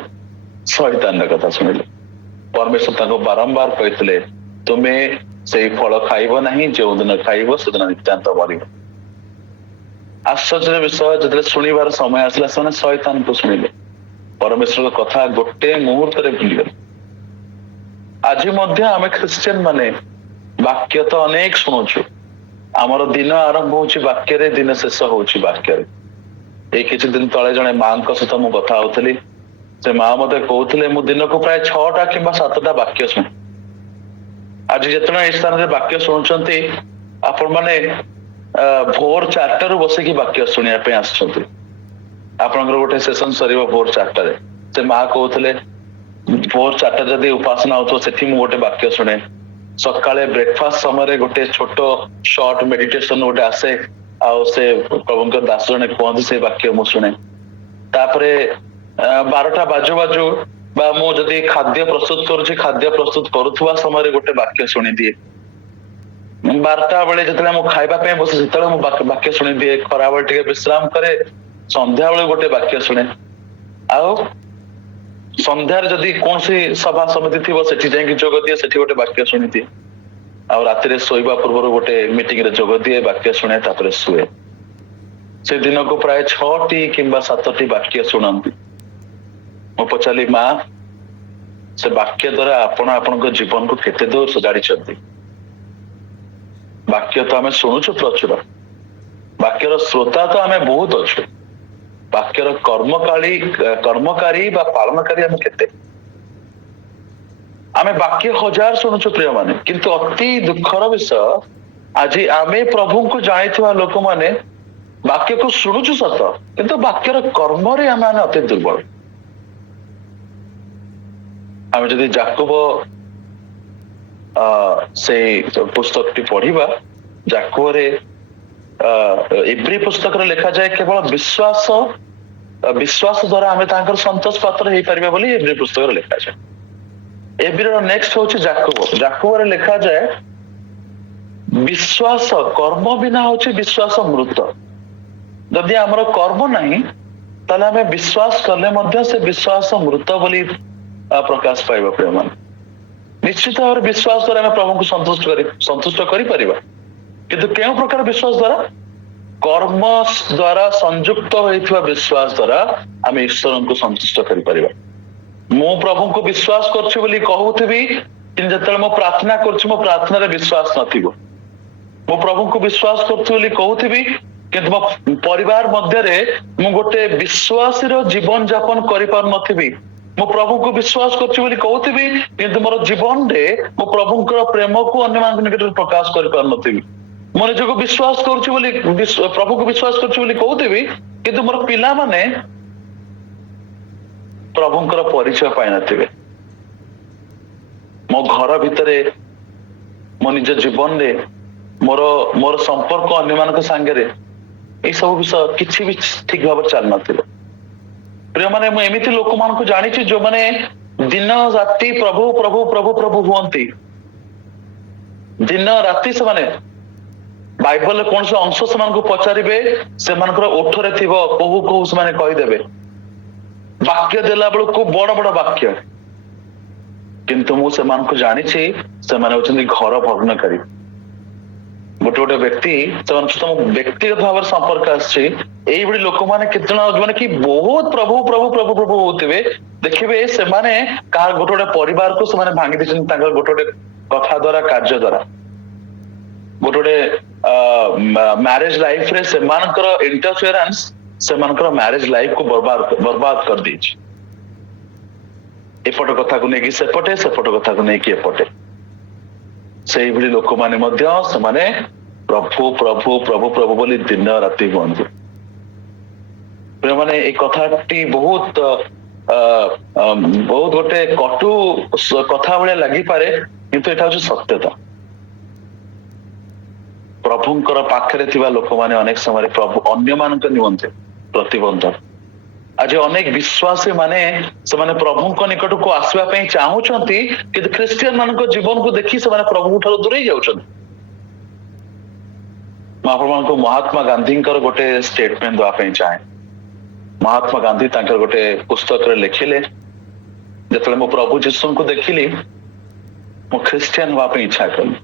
ଶୈତାନର କଥା ଶୁଣିଲେ। ପରମେଶ୍ୱର ତାଙ୍କୁ ବାରମ୍ବାର କହିଥିଲେ, ତୁମେ ସେଇ ଫଳ ଖାଇବ ନାହିଁ, ଯୋଉଦିନ ଖାଇବ ସେଦିନ ନିତ୍ୟାନ୍ତ ମରିବ। ଆଶ୍ଚର୍ଯ୍ୟର ବିଷୟ, ଯେତେବେଳେ ଶୁଣିବାର ସମୟ ଆସିଲା, ସେମାନେ ଶୈତାନକୁ ଶୁଣିଲେ, ପରମେଶ୍ୱରଙ୍କ କଥା ଗୋଟେ ମୁହୂର୍ତ୍ତରେ ଭୁଲିଗଲେ। ଆଜି ମଧ୍ୟ ଆମେ ଖ୍ରୀଷ୍ଟିଆନ ମାନେ ବାକ୍ୟ ତ ଅନେକ ଶୁଣୁଛୁ, ଆମର ଦିନ ଆରମ୍ଭ ହଉଛି ବାକ୍ୟରେ, ଦିନ ଶେଷ ହଉଛି ବାକ୍ୟରେ। ଏଇ କିଛି ଦିନ ତଳେ ଜଣେ ମାଙ୍କ ସହିତ ମୁଁ କଥା ହଉଥିଲି, ସେ ମା ମତେ କହୁଥିଲେ, ମୁଁ ଦିନକୁ ପ୍ରାୟ 6ଟା କିମ୍ବା 7ଟା ବାକ୍ୟ ଶୁଣେ। ଆଜି ଯେତେବେଳେ ଏଇ ସ୍ଥାନରେ ବାକ୍ୟ ଶୁଣୁଛନ୍ତି, ଆପଣ ମାନେ ଭୋର 4ଟାରୁ ବସିକି ବାକ୍ୟ ଶୁଣିବା ପାଇଁ ଆସୁଛନ୍ତି। ଆପଣଙ୍କର ଗୋଟେ ସେସନ ସରିବ ଭୋର 4ଟାରେ। ସେ ମା କହୁଥିଲେ, ଭୋର 4ଟା ଯଦି ଉପାସନା ହଉଥିବ, ସେଠି ମୁଁ ଗୋଟେ ବାକ୍ୟ ଶୁଣେ। ସକାଳେ ବ୍ରେକଫାଷ୍ଟ ସମୟରେ ଗୋଟେ ଛୋଟ ସର୍ଟ ମେଡିଟେସନ ଗୋଟେ ଆସେ, ଆଉ ସେ ପ୍ରଭୁଙ୍କ ଦାସ ଜଣେ କୁହନ୍ତି, ସେ ବାକ୍ୟ ମୁଁ ଶୁଣେ। ତାପରେ ବାରଟା ବାଜୁ ବାଜୁ ବା ମୁଁ ଯଦି ଖାଦ୍ୟ ପ୍ରସ୍ତୁତ କରୁଛି ଖାଦ୍ୟ ପ୍ରସ୍ତୁତ କରୁଥିବା ସମୟରେ ଗୋଟେ ବାକ୍ୟ ଶୁଣିଦିଏ। 12ଟା ବେଳେ ଯେତେବେଳେ ମୁଁ ଖାଇବା ପାଇଁ ବସେ ସେତେବେଳେ ମୁଁ ବାକ୍ୟ ଶୁଣିଦିଏ। ଖରାବେଳେ ଟିକେ ବିଶ୍ରାମ କରେ, ସନ୍ଧ୍ୟାବେଳେ ଗୋଟେ ବାକ୍ୟ ଶୁଣେ। ଆଉ ସନ୍ଧ୍ୟାରେ ଯଦି କୌଣସି ସଭା ସମିତି ଥିବ ସେଠି ଯାଇକି ଯୋଗ ଦିଏ, ସେଠି ଗୋଟେ ବାକ୍ୟ ଶୁଣିଦିଏ। ଆଉ ରାତିରେ ଶୋଇବା ପୂର୍ବରୁ ଗୋଟେ ମିଟିଂରେ ଯୋଗ ଦିଏ, ବାକ୍ୟ ଶୁଣେ, ତାପରେ ଶୁଏ। ସେ ଦିନକୁ ପ୍ରାୟ 6ଟି କିମ୍ବା 7ଟି ବାକ୍ୟ ଶୁଣନ୍ତି। ମୁଁ ପଚାରିଲି, ମା ସେ ବାକ୍ୟ ଦ୍ଵାରା ଆପଣ ଆପଣଙ୍କ ଜୀବନକୁ କେତେ ଦୂର ସଜାଡିଛନ୍ତି? ବାକ୍ୟ ତ ଆମେ ଶୁଣୁଛୁ ପ୍ରଚୁର, ବାକ୍ୟର ଶ୍ରୋତା ତ ଆମେ ବହୁତ ଅଛୁ, ବାକ୍ୟର କର୍ମକାରୀ ବା ପାଳନକାରୀ ଆମେ କେତେ? ଆମେ ବାକ୍ୟ 1000 ଶୁଣୁଛୁ ପ୍ରିୟମାନେ, କିନ୍ତୁ ଅତି ଦୁଃଖର ବିଷୟ ଆଜି ଆମେ ପ୍ରଭୁଙ୍କୁ ଜାଣିଥିବା ଲୋକମାନେ ବାକ୍ୟକୁ ଶୁଣୁଛୁ ସତ, କିନ୍ତୁ ବାକ୍ୟର କର୍ମରେ ଆମେ ଅତି ଦୁର୍ବଳ। ଆମେ ଯଦି ଯାକୁବ ସେଇ ପୁସ୍ତକଟି ପଢିବା, ଯାକୁବରେ ଇବ୍ରୀ ପୁସ୍ତକରେ ଲେଖାଯାଏ କେବଳ ବିଶ୍ୱାସ ଦ୍ଵାରା ଆମେ ତାଙ୍କର ସନ୍ତୋଷ ପାତ୍ର ହେଇପାରିବା ବୋଲି ଇବ୍ରୀ ପୁସ୍ତକରେ ଲେଖାଯାଏ। ଇବ୍ରୀର ନେକ୍ସଟ ହଉଛି ଯାକୁବରେ ଲେଖାଯାଏ ବିଶ୍ୱାସ କର୍ମ ବିନା ହଉଛି ବିଶ୍ୱାସ ମୃତ। ଯଦି ଆମର କର୍ମ ନାହିଁ ତାହେଲେ ଆମେ ବିଶ୍ୱାସ କଲେ ମଧ୍ୟ ସେ ବିଶ୍ୱାସ ମୃତ ବୋଲି ପ୍ରକାଶ ପାଇବ। ପ୍ରିୟମାନେ, ନିଶ୍ଚିତ ଭାବରେ ବିଶ୍ୱାସ ଦ୍ୱାରା ଆମେ ପ୍ରଭୁଙ୍କୁ ସନ୍ତୁଷ୍ଟ କରିପାରିବା, କିନ୍ତୁ କେଉଁ ପ୍ରକାର ବିଶ୍ୱାସ ଦ୍ୱାରା? କର୍ମ ଦ୍ୱାରା ସଂଯୁକ୍ତ ହୋଇଥିବା ବିଶ୍ୱାସ ଦ୍ୱାରା ଆମେ ଈଶ୍ୱରଙ୍କୁ ସନ୍ତୁଷ୍ଟ କରିପାରିବା। ମୁଁ ପ୍ରଭୁଙ୍କୁ ବିଶ୍ୱାସ କରୁଛି ବୋଲି କହୁଥିବି, କିନ୍ତୁ ଯେତେବେଳେ ମୁଁ ପ୍ରାର୍ଥନା କରୁଛି ମୋ ପ୍ରାର୍ଥନାରେ ବିଶ୍ୱାସ ନଥିବ। ମୁଁ ପ୍ରଭୁଙ୍କୁ ବିଶ୍ୱାସ କରୁଛି ବୋଲି କହୁଥିବି, କିନ୍ତୁ ମୋ ପରିବାର ମଧ୍ୟରେ ମୁଁ ଗୋଟେ ବିଶ୍ୱାସୀର ଜୀବନ ଯାପନ କରିପାରୁନଥିବି। ମୁଁ ପ୍ରଭୁଙ୍କୁ ବିଶ୍ୱାସ କରୁଛି ବୋଲି କହୁଥିବି, କିନ୍ତୁ ମୋର ଜୀବନରେ ମୁଁ ପ୍ରଭୁଙ୍କର ପ୍ରେମକୁ ଅନ୍ୟମାନଙ୍କ ନିକଟରେ ପ୍ରକାଶ କରିପାରୁନଥିବି। ମୁଁ ନିଜକୁ ବିଶ୍ୱାସ କରୁଛି ବୋଲି ପ୍ରଭୁଙ୍କୁ ବିଶ୍ୱାସ କରୁଛି ବୋଲି କହୁଥିବି, କିନ୍ତୁ ମୋର ପିଲାମାନେ ପ୍ରଭୁଙ୍କର ପରିଚୟ ପାଇନଥିବେ। ମୋ ଘର ଭିତରେ, ମୋ ନିଜ ଜୀବନରେ ମୋର ସମ୍ପର୍କ ଅନ୍ୟମାନଙ୍କ ସାଙ୍ଗରେ ଏଇ ସବୁ ବିଷୟ କିଛି ବି ଠିକ ଭାବରେ ଚାଲିନଥିବ। ପ୍ରିୟମାନେ, ମୁଁ ଏମିତି ଲୋକମାନଙ୍କୁ ଜାଣିଛି ଯୋଉମାନେ ଦିନ ରାତି ପ୍ରଭୁ ପ୍ରଭୁ ପ୍ରଭୁ ପ୍ରଭୁ ହୁଅନ୍ତି। ଦିନ ରାତି ସେମାନେ ବାଇବଲରେ କୌଣସି ଅଂଶ ସେମାନଙ୍କୁ ପଚାରିବେ, ସେମାନଙ୍କର ଓଠରେ ଥିବ କୋହୁ ସେମାନେ କହିଦେବେ। ବାକ୍ୟ ଦେଲା ବେଳକୁ ବଡ ବଡ ବାକ୍ୟ, କିନ୍ତୁ ମୁଁ ସେମାନଙ୍କୁ ଜାଣିଛି ସେମାନେ ହଉଛନ୍ତି ଘର ଭଗ୍ନକାରୀ। ଗୋଟେ ବ୍ୟକ୍ତି ସେମାନଙ୍କ ସହିତ ବ୍ୟକ୍ତିଗତ ଭାବରେ ସମ୍ପର୍କ ଆସିଛି। ଏଇଭଳି ଲୋକମାନେ କେତେ ଜଣ ଯୋଉମାନେ କି ବହୁତ ପ୍ରଭୁ ପ୍ରଭୁ ପ୍ରଭୁ ପ୍ରଭୁ ହଉଥିବେ, ଦେଖିବେ ସେମାନେ କାହାର ଗୋଟେ ପରିବାରକୁ ସେମାନେ ଭାଙ୍ଗି ଦେଇଛନ୍ତି ତାଙ୍କର ଗୋଟେ କଥା ଦ୍ଵାରା, କାର୍ଯ୍ୟ ଦ୍ଵାରା। ଗୋଟେ ମ୍ୟାରେଜ ଲାଇଫରେ ସେମାନଙ୍କର ଇଣ୍ଟରଫିୟରାନ୍ସ ସେମାନଙ୍କର ମ୍ୟାରେଜ ଲାଇଫକୁ ବର୍ବାଦ କରିଦେଇଛି। ଏପଟ କଥାକୁ ନେଇକି ସେପଟେ, ସେପଟ କଥାକୁ ନେଇକି ଏପଟେ। ସେଇଭଳି ଲୋକମାନେ ମଧ୍ୟ ସେମାନେ ପ୍ରଭୁ ପ୍ରଭୁ ପ୍ରଭୁ ପ୍ରଭୁ ବୋଲି ଦିନ ରାତି ହୁଅନ୍ତି। ମାନେ ଏଇ କଥାଟି ବହୁତ ଗୋଟେ କଟୁ କଥା ଭଳିଆ ଲାଗିପାରେ, କିନ୍ତୁ ଏଟା ହଉଛି ସତ୍ୟତା। ପ୍ରଭୁଙ୍କର ପାଖରେ ଥିବା ଲୋକମାନେ ଅନେକ ସମୟରେ ପ୍ରଭୁ ଅନ୍ୟମାନଙ୍କ ନିମନ୍ତେ ପ୍ରତିବନ୍ଧକ। ଆଜି ଅନେକ ବିଶ୍ୱାସୀ ମାନେ ସେମାନେ ପ୍ରଭୁଙ୍କ ନିକଟକୁ ଆସିବା ପାଇଁ ଚାହୁଁଛନ୍ତି, କିନ୍ତୁ ଖ୍ରୀଷ୍ଟିଆନ ମାନଙ୍କ ଜୀବନକୁ ଦେଖି ସେମାନେ ପ୍ରଭୁଙ୍କ ଠାରୁ ଦୂରେଇ ଯାଉଛନ୍ତି। ମୁଁ ଆପଣମାନଙ୍କୁ ମହାତ୍ମା ଗାନ୍ଧୀଙ୍କର ଗୋଟେ ଷ୍ଟେଟମେଣ୍ଟ ଦେବା ପାଇଁ ଚାହେଁ। ମହାତ୍ମା ଗାନ୍ଧୀ ତାଙ୍କର ଗୋଟେ ପୁସ୍ତକରେ ଲେଖିଲେ, ଯେତେବେଳେ ମୁଁ ପ୍ରଭୁ ଯୀଶୁଙ୍କୁ ଦେଖିଲି ମୁଁ ଖ୍ରୀଷ୍ଟିଆନ ହେବା ପାଇଁ ଇଚ୍ଛା କଲି।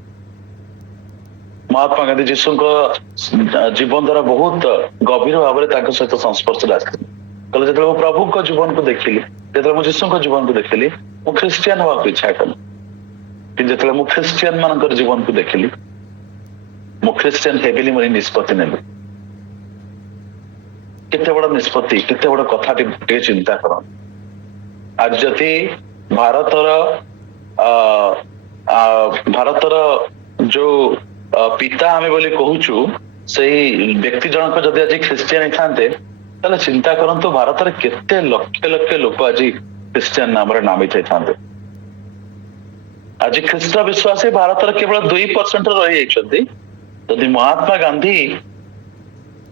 ମହାତ୍ମା ଗାନ୍ଧୀ ଯୀଶୁଙ୍କ ଜୀବନ ଦ୍ୱାରା ବହୁତ ଗଭୀର ଭାବରେ ତାଙ୍କ ସହିତ ସଂସ୍ପର୍ଶରେ ଆସିଥିଲେ। କହିଲେ, ଯେତେବେଳେ ମୁଁ ପ୍ରଭୁଙ୍କ ଜୀବନକୁ ଦେଖିଲି, ଯେତେବେଳେ ମୁଁ ଯୀଶୁଙ୍କ ଜୀବନକୁ ଦେଖିଲି, ମୁଁ ଖ୍ରୀଷ୍ଟିଆନ ହେବାକୁ ଇଚ୍ଛା କଲି। କିନ୍ତୁ ଯେତେବେଳେ ମୁଁ ଖ୍ରୀଷ୍ଟିଆନ ମାନଙ୍କର ଜୀବନକୁ ଦେଖିଲି, ମୁଁ ଖ୍ରୀଷ୍ଟିଆନ ହେବିନି ବୋଲି ନିଷ୍ପତ୍ତି ନେଲି। କେତେ ବଡ ନିଷ୍ପତ୍ତି, କେତେ ବଡ କଥାଟି ଟିକେ ଚିନ୍ତା କର। ଆଜି ଯଦି ଭାରତର ଯୋଉ ପିତା ଆମେ ବୋଲି କହୁଛୁ, ସେଇ ବ୍ୟକ୍ତି ଜଣକ ଯଦି ଆଜି ଖ୍ରୀଷ୍ଟିଆନ ହେଇଥାନ୍ତେ, ତାହେଲେ ଚିନ୍ତା କରନ୍ତୁ ଭାରତରେ କେତେ ଲକ୍ଷ ଲକ୍ଷ ଲୋକ ଆଜି ଖ୍ରୀଷ୍ଟିଆନ ନାମରେ ନାମିତ ହେଇଥାନ୍ତେ। ଆଜି ଖ୍ରୀଷ୍ଟ ବିଶ୍ୱାସୀ ଭାରତର କେବଳ 2% ରହିଯାଇଛନ୍ତି। ଯଦି ମହାତ୍ମା ଗାନ୍ଧୀ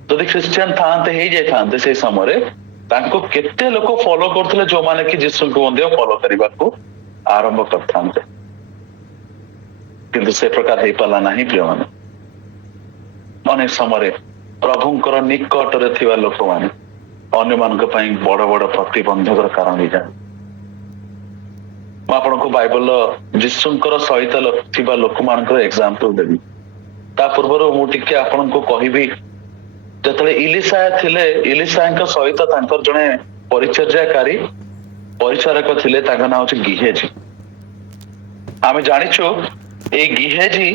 ଯଦି ଖ୍ରୀଷ୍ଟିଆନ ହେଇଯାଇଥାନ୍ତେ ସେଇ ସମୟରେ, ତାଙ୍କୁ କେତେ ଲୋକ ଫଲୋ କରୁଥିଲେ ଯୋଉମାନେ କି ଯୀଶୁଙ୍କୁ ମଧ୍ୟ ଫଲୋ କରିବାକୁ ଆରମ୍ଭ କରିଥାନ୍ତେ, କିନ୍ତୁ ସେ ପ୍ରକାର ହେଇପାରିଲା ନାହିଁ ପ୍ରିୟମାନେ। ଅନେକ ସମୟରେ ପ୍ରଭୁଙ୍କର ନିକଟରେ ଥିବା ଲୋକମାନେ ଅନ୍ୟମାନଙ୍କ ପାଇଁ ବଡ ବଡ ପ୍ରତିବନ୍ଧକର କାରଣ ହେଇଯାଏ। ମୁଁ ଆପଣଙ୍କୁ ବାଇବଲର ଯୀଶୁଙ୍କର ସହିତ ଥିବା ଲୋକମାନଙ୍କର ଏକ୍ସାମ୍ପଲ ଦେବି। ତା ପୂର୍ବରୁ ମୁଁ ଟିକେ ଆପଣଙ୍କୁ କହିବି, ଯେତେବେଳେ ଇଲିଶା ଥିଲେ, ଇଲିଶାଙ୍କ ସହିତ ତାଙ୍କର ଜଣେ ପରିଚର୍ଯ୍ୟାକାରୀ ପରିଚାରକ ଥିଲେ, ତାଙ୍କ ନାଁ ହଉଛି ଗିହେଜି। ଆମେ ଜାଣିଛୁ ଏଇ ଗିହେଜି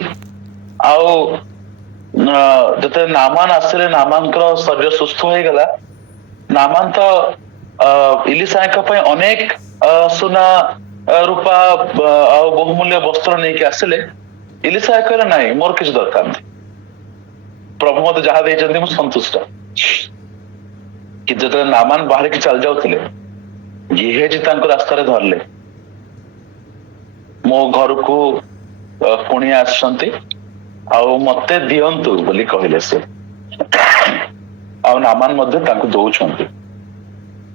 ଆଉ ଯେତେବେଳେ ନାମାନ ଆସିଲେ, ନାମାନଙ୍କର ଶରୀର ସୁସ୍ଥ ହେଇଗଲା। ନାମାନ ତ ଇଲିଶାଙ୍କ ପାଇଁ ଅନେକ ସୁନା ରୂପା ଆଉ ବହୁମୂଲ୍ୟ ବସ୍ତ୍ର ନେଇକି ଆସିଲେ। ଇଲିଶା କହିଲେ ନାହିଁ, ମୋର କିଛି ଦରକାର ନାହିଁ, ପ୍ରଭୁ ମତେ ଯାହା ଦେଇଛନ୍ତି ମୁଁ ସନ୍ତୁଷ୍ଟ। କିନ୍ତୁ ଯେତେବେଳେ ନାମାନ ବାହାରିକି ଚାଲି ଯାଉଥିଲେ, ଗିହେଜି ତାଙ୍କ ରାସ୍ତାରେ ଧରିଲେ, ମୋ ଘରକୁ କୁଣିଆ ଆସିଛନ୍ତି ଆଉ ମତେ ଦିଅନ୍ତୁ ବୋଲି କହିଲେ ସେ, ଆଉ ନାମାନ ମଧ୍ୟ ତାଙ୍କୁ ଦଉଛନ୍ତି।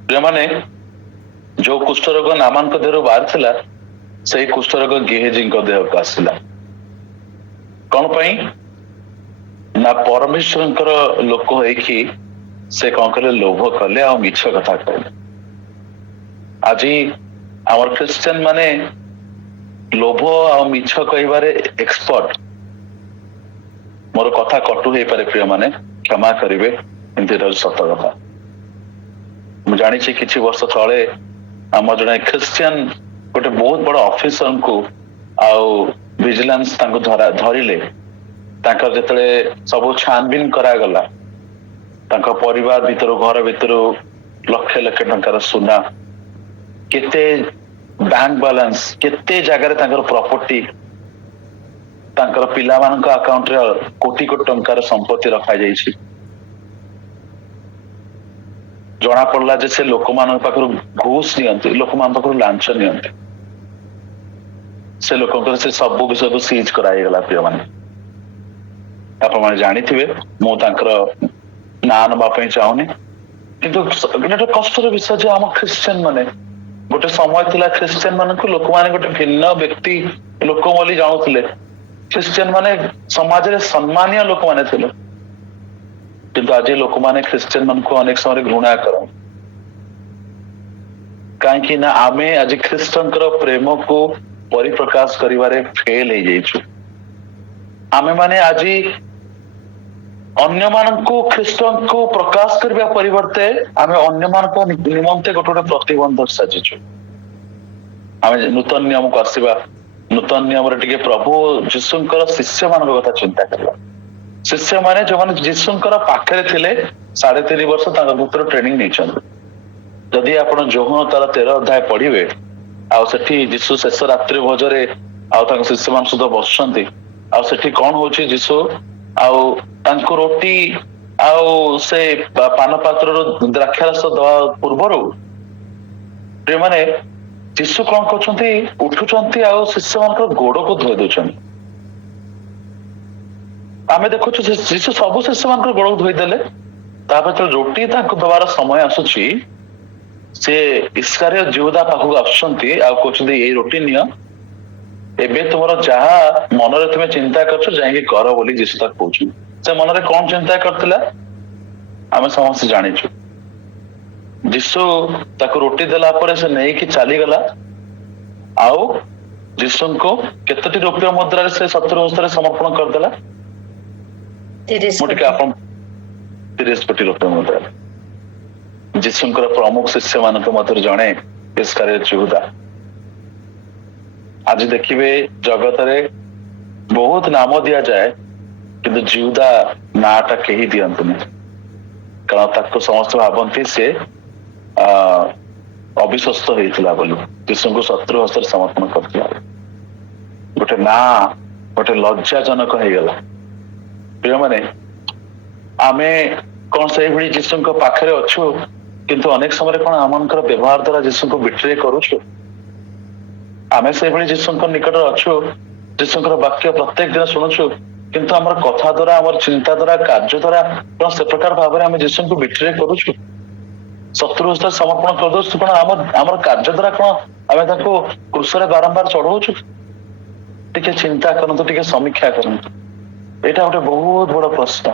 ଯୋଉମାନେ ଯୋଉ କୁଷ୍ଠରୋଗ ନାମାନଙ୍କ ଦେହରୁ ବାହାରିଥିଲା, ସେଇ କୁଷ୍ଠରୋଗ ଗିହେଜିଙ୍କ ଦେହକୁ ଆସିଲା। କଣ ପାଇଁ ନା ପରମେଶ୍ୱରଙ୍କର ଲୋକ ହେଇକି ସେ କଣ କଲେ, ଲୋଭ କଲେ ଆଉ ମିଛ କଥା କହିଲେ। ଆଜି ଆମର ଖ୍ରୀଷ୍ଟିଆନ ମାନେ ଲୋଭ ଆଉ ମିଛ କହିବାରେ ଏକ୍ସପର୍ଟ। ମୋର କଥା କଟୁ ହେଇପାରେ ପ୍ରିୟମାନେ, କ୍ଷମା କରିବେ, କିନ୍ତୁ ଏଟା ସତ କଥା। ମୁଁ ଜାଣିଛି କିଛି ବର୍ଷ ତଳେ ଆମ ଜଣେ ଖ୍ରୀଷ୍ଟିଆନ ଗୋଟେ ବହୁତ ବଡ ଅଫିସରଙ୍କୁ ଆଉ ଭିଜିଲାନ୍ସ ତାଙ୍କୁ ଧରିଲେ। ତାଙ୍କର ଯେତେବେଳେ ସବୁ ଛାନବିନ କରାଗଲା, ତାଙ୍କ ପରିବାର ଭିତରୁ, ଘର ଭିତରୁ ଲକ୍ଷ ଲକ୍ଷ ଟଙ୍କାର ସୁନା, କେତେ ବ୍ୟାଙ୍କ ବାଲାନ୍ସ, କେତେ ଜାଗାରେ ତାଙ୍କର ପ୍ରପର୍ଟି, ତାଙ୍କର ପିଲାମାନଙ୍କ ଆକାଉଣ୍ଟରେ କୋଟି କୋଟି ଟଙ୍କାର ସମ୍ପତ୍ତି ରଖାଯାଇଛି। ଜଣା ପଡିଲା ଯେ ସେ ଲୋକମାନଙ୍କ ପାଖରୁ ଘୁଷ ନିଅନ୍ତି, ଲୋକମାନଙ୍କ ପାଖରୁ ଲାଞ୍ଚ ନିଅନ୍ତି। ସେ ଲୋକଙ୍କର ସେ ସବୁ ବିଷୟକୁ ସିଜ କରାଯାଇଗଲା ପ୍ରିୟମାନେ। ଆପଣମାନେ ଜାଣିଥିବେ, ମୁଁ ତାଙ୍କର ନାଁ ନେବା ପାଇଁ ଚାହୁଁନି, କିନ୍ତୁ ଗୋଟେ କଷ୍ଟର ବିଷୟ ଯେ ଆମ ଖ୍ରୀଷ୍ଟିଆନ ମାନେ, ଗୋଟେ ସମୟ ଥିଲା ଖ୍ରୀଷ୍ଟିଆନ ମାନଙ୍କୁ ଲୋକମାନେ ଗୋଟେ ଭିନ୍ନ ବ୍ୟକ୍ତି ଲୋକ ବୋଲି ଜାଣୁଥିଲେ। ଖ୍ରୀଷ୍ଟିଆନ ମାନେ ସମାଜରେ ସମ୍ମାନୀୟ ଲୋକମାନେ ଥିଲେ, କିନ୍ତୁ ଆଜି ଲୋକମାନେ ଖ୍ରୀଷ୍ଟିଆନ ମାନଙ୍କୁ ଅନେକ ସମୟରେ ଘୃଣା କରନ୍ତି। କାହିଁକି ନା ଆମେ ଆଜି ଖ୍ରୀଷ୍ଟଙ୍କର ପ୍ରେମକୁ ପରିପ୍ରକାଶ କରିବାରେ ଫେଲ ହେଇଯାଇଛୁ। ଆମେ ମାନେ ଆଜି ଅନ୍ୟମାନଙ୍କୁ ଖ୍ରୀଷ୍ଟଙ୍କୁ ପ୍ରକାଶ କରିବା ପରିବର୍ତ୍ତେ ଆମେ ଅନ୍ୟମାନଙ୍କ ନିମନ୍ତେ ଗୋଟେ ଗୋଟେ ପ୍ରତିବନ୍ଧକ ସାଜିଛୁ। ଆମେ ନୂତନ ନିୟମକୁ ଆସିବା। ନୂତନ ନିୟମରେ ଟିକେ ପ୍ରଭୁ ଯୀଶୁଙ୍କର ଶିଷ୍ୟମାନଙ୍କ କଥା ଚିନ୍ତା କରିବା। ଶିଷ୍ୟମାନେ ଯୋଉମାନେ ଯୀଶୁଙ୍କର ପାଖରେ ଥିଲେ, 3.5 ବର୍ଷ ତାଙ୍କ ଭିତରେ ଟ୍ରେନିଂ ନେଇଛନ୍ତି। ଯଦି ଆପଣ ଯୋହନ ତାର 13 ଅଧ୍ୟାୟ ପଢିବେ, ଆଉ ସେଠି ଯୀଶୁ ଶେଷ ରାତ୍ରି ଭୋଜରେ ଆଉ ତାଙ୍କ ଶିଷ୍ୟମାନଙ୍କ ସହିତ ବସୁଛନ୍ତି, ଆଉ ସେଠି କଣ ହଉଛି, ଯୀଶୁ ଆଉ ତାଙ୍କୁ ରୁଟି ଆଉ ସେ ପାନ ପାତ୍ରରୁ ଦ୍ରାକ୍ଷାରସ ଦେବା ପୂର୍ବରୁ ଯୋଉମାନେ ଯୀଶୁ କଣ କରୁଛନ୍ତି, ଉଠୁଛନ୍ତି ଆଉ ଶିଷ୍ୟମାନଙ୍କର ଗୋଡକୁ ଧୋଇ ଦଉଛନ୍ତି। ଆମେ ଦେଖୁଛୁ ଯୀଶୁ ସବୁ ଶିଷ୍ୟମାନଙ୍କର ଗୋଡକୁ ଧୋଇଦେଲେ। ତାପରେ ଯେତେବେଳେ ରୁଟି ତାଙ୍କୁ ଦେବାର ସମୟ ଆସୁଛି, ସେ ଇସ୍କାରିୟତ ଯିହୁଦା ପାଖକୁ ଆସୁଛନ୍ତି ଆଉ କହୁଛନ୍ତି, ଏଇ ରୁଟି ନିଅ, ଏବେ ତୁମର ଯାହା ମନରେ ତୁମେ ଚିନ୍ତା କରୁଛ ଯାଇକି କର ବୋଲି ଯୀଶୁ ତାକୁ କହୁଛନ୍ତି। ସେ ମନରେ କଣ ଚିନ୍ତା କରିଥିଲା ଆମେ ସମସ୍ତେ ଜାଣିଛୁ। ଯୀଶୁ ତାକୁ ରୁଟି ଦେଲା ପରେ ସେ ନେଇକି ଚାଲିଗଲା, ଆଉ ଯୀଶୁଙ୍କୁ କେତୋଟି ରୌପ୍ୟ ମୁଦ୍ରାରେ ସେ 70 ହସ୍ତରେ ସମର୍ପଣ କରିଦେଲା? 30 କୋଟି ରୌପ୍ୟ ମୁଦ୍ରାରେ। ଯୀଶୁଙ୍କର ପ୍ରମୁଖ ଶିଷ୍ୟ ମାନଙ୍କ ମଧ୍ୟରୁ ଜଣେ ଇସ୍କାରିୟତ ଯିହୁଦା। ଆଜି ଦେଖିବେ ଜଗତରେ ବହୁତ ନାମ ଦିଆଯାଏ, କିନ୍ତୁ ଯିହୁଦା ନାଁଟା କେହି ଦିଅନ୍ତିନି, କାରଣ ତାକୁ ସମସ୍ତେ ଭାବନ୍ତି ସେ ଅବିଶ୍ୱସ୍ତ ହେଇଥିଲା ବୋଲି, ଯୀଶୁଙ୍କୁ 70 ହସ୍ତରେ ସମର୍ପଣ କରିଥିଲା। ଗୋଟେ ନାଁ ଗୋଟେ ଲଜ୍ଜାଜନକ ହେଇଗଲା। ପ୍ରିୟମାନେ, ଆମେ କଣ ସେଇଭଳି ଯୀଶୁଙ୍କ ପାଖରେ ଅଛୁ, କିନ୍ତୁ ଅନେକ ସମୟରେ କଣ ଆମମାନଙ୍କର ବ୍ୟବହାର ଦ୍ଵାରା ଯୀଶୁଙ୍କୁ ବିଟ୍ରେ କରୁଛୁ? ଆମେ ସେଇଭଳି ଯୀଶୁଙ୍କ ନିକଟରେ ଅଛୁ, ଯୀଶୁଙ୍କର ବାକ୍ୟ ପ୍ରତ୍ୟେକ ଦିନ ଶୁଣୁଛୁ, କିନ୍ତୁ ଆମର କଥା ଦ୍ଵାରା, ଆମର ଚିନ୍ତା ଦ୍ଵାରା, କାର୍ଯ୍ୟ ଦ୍ଵାରା କଣ ସେ ପ୍ରକାର ଭାବରେ ଆମେ ଯୀଶୁଙ୍କୁ ବିଟ୍ରେ କରୁଛୁ? ଶତ୍ରୁ ହସ୍ତରେ ସମର୍ପଣ କରିଦଉଛୁ କଣ? ଆମର କାର୍ଯ୍ୟ ଦ୍ୱାରା କଣ ଆମେ ତାକୁ କୃଷରେ ବାରମ୍ବାର ଚଢଉଛୁ? ଟିକେ ଚିନ୍ତା କରନ୍ତୁ, ଟିକେ ସମୀକ୍ଷା କରନ୍ତୁ। ଏଇଟା ଗୋଟେ ବହୁତ ବଡ ପ୍ରଶ୍ନ।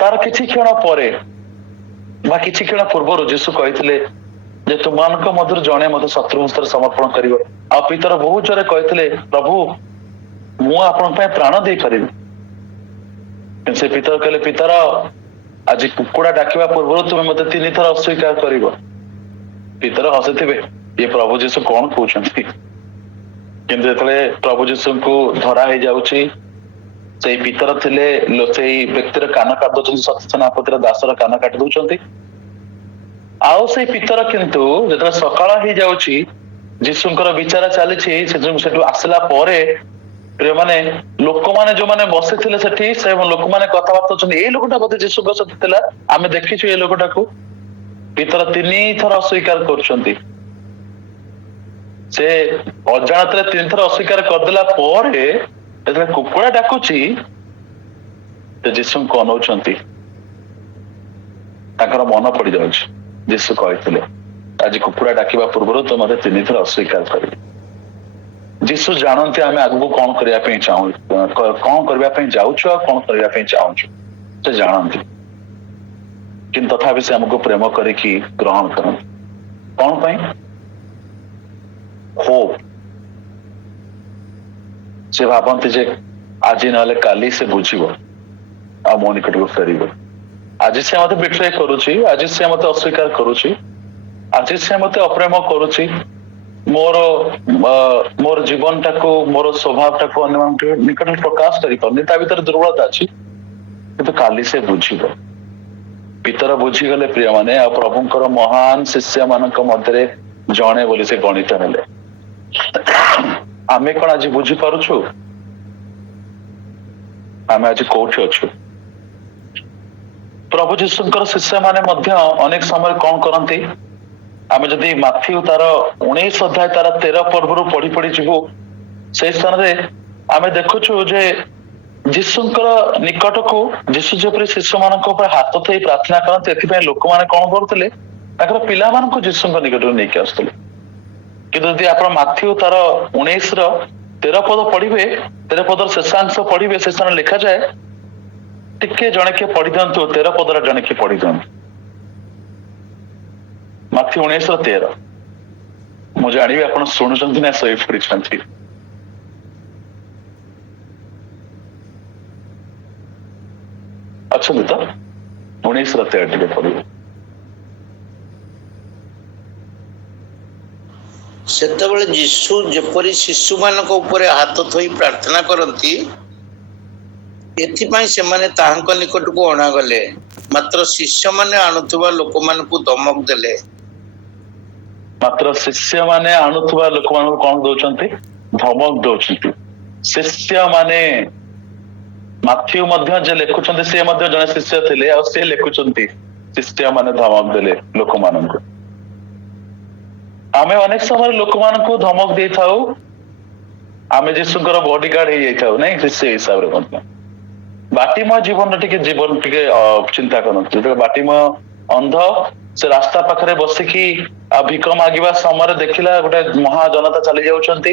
ତାର କିଛି କ୍ଷଣ ପରେ ବା କିଛି କ୍ଷଣ ପୂର୍ବରୁ ଯୀଶୁ କହିଥିଲେ ଯେ ତୁମମାନଙ୍କ ମଧ୍ୟରୁ ଜଣେ ମତେ ଶତ୍ରୁ ହସ୍ତରେ ସମର୍ପଣ କରିବ। ଆଉ ପିତର ବହୁତ ଜୋରେ କହିଥିଲେ, ପ୍ରଭୁ ମୁଁ ଆପଣଙ୍କ ପାଇଁ ପ୍ରାଣ ଦେଇପାରିବି। ସେ ପିତର କହିଲେ, ପିତର ଆଜି କୁକୁଡ଼ା ଡାକିବା ପୂର୍ବରୁ ତୁମେ ମତେ 3 ଥର ଅସ୍ୱୀକାର କରିବ। ପିତର ହସିଥିବେ, ଇଏ ପ୍ରଭୁ ଯୀଶୁ କଣ କହୁଛନ୍ତି? କିନ୍ତୁ ଯେତେବେଳେ ପ୍ରଭୁ ଯୀଶୁଙ୍କୁ ଧରା ହେଇଯାଉଛି, ସେଇ ପିତର ଥିଲେ ସେଇ ବ୍ୟକ୍ତିର କାନ କାଟି ଦଉଛନ୍ତି, ସତ୍ୟନାପତିର ଦାସର କାନ କାଟି ଦଉଛନ୍ତି। ଆଉ ସେଇ ପିତର କିନ୍ତୁ ଯେତେବେଳେ ସକାଳ ହେଇଯାଉଛି, ଯୀଶୁଙ୍କର ବିଚାର ଚାଲିଛି, ସେଠୁ ଆସିଲା ପରେ ମାନେ ଲୋକମାନେ ଯୋଉମାନେ ବସିଥିଲେ ସେଠି, ସେ ଲୋକମାନେ କଥାବାର୍ତ୍ତା ହଉଛନ୍ତି, ଏଇ ଲୋକଟା ବୋଧେ ଯୀଶୁଙ୍କ ସହିତ ଥିଲା, ଆମେ ଦେଖିଛୁ ଏଇ ଲୋକଟାକୁ। ପିତର 3 ଥର ଅସ୍ୱୀକାର କରୁଛନ୍ତି। ସେ ଅଜାଣତରେ 3 ଥର ଅସ୍ୱୀକାର କରିଦେଲା ପରେ ଯେତେବେଳେ କୁକୁଡ଼ା ଡାକୁଛି, ସେ ଯୀଶୁଙ୍କୁ ଅନଉଛନ୍ତି। ତାଙ୍କର ମନ ପଡିଯାଉଛି, ଯୀଶୁ କହିଥିଲେ ଆଜି କୁକୁଡ଼ା ଡାକିବା ପୂର୍ବରୁ ତ ମତେ 3 ଥର ଅସ୍ୱୀକାର କରିବେ। ଯୀଶୁ ଜାଣନ୍ତି ଆମେ ଆଗକୁ କଣ କରିବା ପାଇଁ କଣ କରିବା ପାଇଁ ଯାଉଛୁ ଆଉ କଣ କରିବା ପାଇଁ ଚାହୁଁଛୁ, ସେ ଜାଣନ୍ତି। କିନ୍ତୁ ତଥାପି ସେ ଆମକୁ ପ୍ରେମ କରିକି ଗ୍ରହଣ କରନ୍ତି। କଣ ପାଇଁ? ହୋପ୍। ସେ ଭାବନ୍ତି ଯେ ଆଜି ନହେଲେ କାଲି ସେ ବୁଝିବ ଆଉ ମୋ ନିକଟକୁ ଫେରିବ। ଆଜି ସେ ମତେ ବିଟ୍ରେ କରୁଛି, ଆଜି ସେ ମତେ ଅସ୍ୱୀକାର କରୁଛି, ଆଜି ସେ ମତେ ଅପ୍ରେମ କରୁଛି, ମୋର ଜୀବନଟାକୁ, ମୋର ସ୍ୱଭାବଟାକୁ ଅନ୍ୟମାନଙ୍କ ନିକଟରେ ପ୍ରକାଶ କରିପାରୁନି, ତା ଭିତରେ ଦୁର୍ବଳତା ଅଛି। କିନ୍ତୁ କାଲି ସେ ବୁଝିବ। ପିତର ବୁଝିଗଲେ ପ୍ରିୟମାନେ, ଆଉ ପ୍ରଭୁଙ୍କର ମହାନ ଶିଷ୍ୟ ମାନଙ୍କ ମଧ୍ୟରେ ଜଣେ ବୋଲି ସେ ଗଣିତ ହେଲେ। ଆମେ କଣ ଆଜି ବୁଝିପାରୁଛୁ? ଆମେ ଆଜି କୋଉଠି ଅଛୁ? ପ୍ରଭୁ ଯୀଶୁଙ୍କର ଶିଷ୍ୟମାନେ ମଧ୍ୟ ଅନେକ ସମୟରେ କଣ କରନ୍ତି? ଆମେ ଯଦି ମାଥ୍ୟୁ ତାର 19 ଅଧ୍ୟାୟ ତାର 13 ପର୍ବରୁ ପଢି ଯିବୁ, ସେଇ ସ୍ଥାନରେ ଆମେ ଦେଖୁଛୁ ଯେ ଯୀଶୁଙ୍କର ନିକଟକୁ ଯୀଶୁ ଯେପରି ଶିଶୁମାନଙ୍କ ଉପରେ ହାତ ଥୋଇ ପ୍ରାର୍ଥନା କରନ୍ତି, ଏଥିପାଇଁ ଲୋକମାନେ କଣ କରୁଥିଲେ? ତାଙ୍କର ପିଲାମାନଙ୍କୁ ଯୀଶୁଙ୍କ ନିକଟକୁ ନେଇକି ଆସୁଥିଲେ। କିନ୍ତୁ ଯଦି ଆପଣ ମାଥ୍ୟୁ ତାର 19ର 13 ପଦ ପଢିବେ, 13 ପଦର ଶେଷାଂଶ ପଢିବେ, ସେ ସ୍ଥାନରେ ଲେଖାଯାଏ, ଟିକେ ଜଣେ କିଏ ପଢି ଦିଅନ୍ତୁ 13 ପଦର ଜଣେ କିଏ ପଢି ଦିଅନ୍ତୁ। ମାଥ୍ୟୁ 19ର 13। ମୁଁ ଜାଣିବି ଆପଣ ଶୁଣୁଛନ୍ତି ନା ଶୋଇ ପଡିଛନ୍ତି। ଅଛନ୍ତି ତ? 19ର 13 ଟିକେ ପଢିବେ। ସେତେବେଳେ ଯୀଶୁ ଯେପରି ଶିଶୁମାନଙ୍କ ଉପରେ ହାତ ଥୋଇ ପ୍ରାର୍ଥନା କରନ୍ତି, ଏଥିପାଇଁ ସେମାନେ ତାହାଙ୍କ ନିକଟକୁ ଅଣାଗଲେ। ମାତ୍ର ଶିଷ୍ୟମାନେ ଆଣୁଥିବା ଲୋକମାନଙ୍କୁ ଧମକ ଦେଲେ। ମାତ୍ର ଶିଷ୍ୟମାନେ ଆଣୁଥିବା ଲୋକମାନଙ୍କୁ କଣ ଦଉଛନ୍ତି? ଧମକ ଦଉଛନ୍ତି। ଶିଷ୍ୟମାନେ, ମାଥ୍ୟୁ ମଧ୍ୟ ଯେ ଲେଖୁଛନ୍ତି ସେ ମଧ୍ୟ ଜଣେ ଶିଷ୍ୟ ଥିଲେ, ଆଉ ସେ ଲେଖୁଛନ୍ତି ଶିଷ୍ୟମାନେ ଧମକ ଦେଲେ ଲୋକମାନଙ୍କୁ। ଆମେ ଅନେକ ସମୟରେ ଲୋକମାନଙ୍କୁ ଧମକ ଦେଇଥାଉ, ଆମେ ଯୀଶୁଙ୍କର ବଡିଗାର୍ଡ ହେଇଯାଇଥାଉ, ନାଇଁ ଶିଷ୍ୟ ହିସାବରେ ମଧ୍ୟ। ବାଟିମୟ ଜୀବନ ଟିକେ ଚିନ୍ତା କରନ୍ତୁ। ଯେତେବେଳେ ବାଟିମୟ ଅନ୍ଧ ସେ ରାସ୍ତା ପାଖରେ ବସିକି ଭିକ ମାଗିବା ସମୟରେ ଦେଖିଲା ଗୋଟେ ମହାଜନତା ଚାଲି ଯାଉଛନ୍ତି,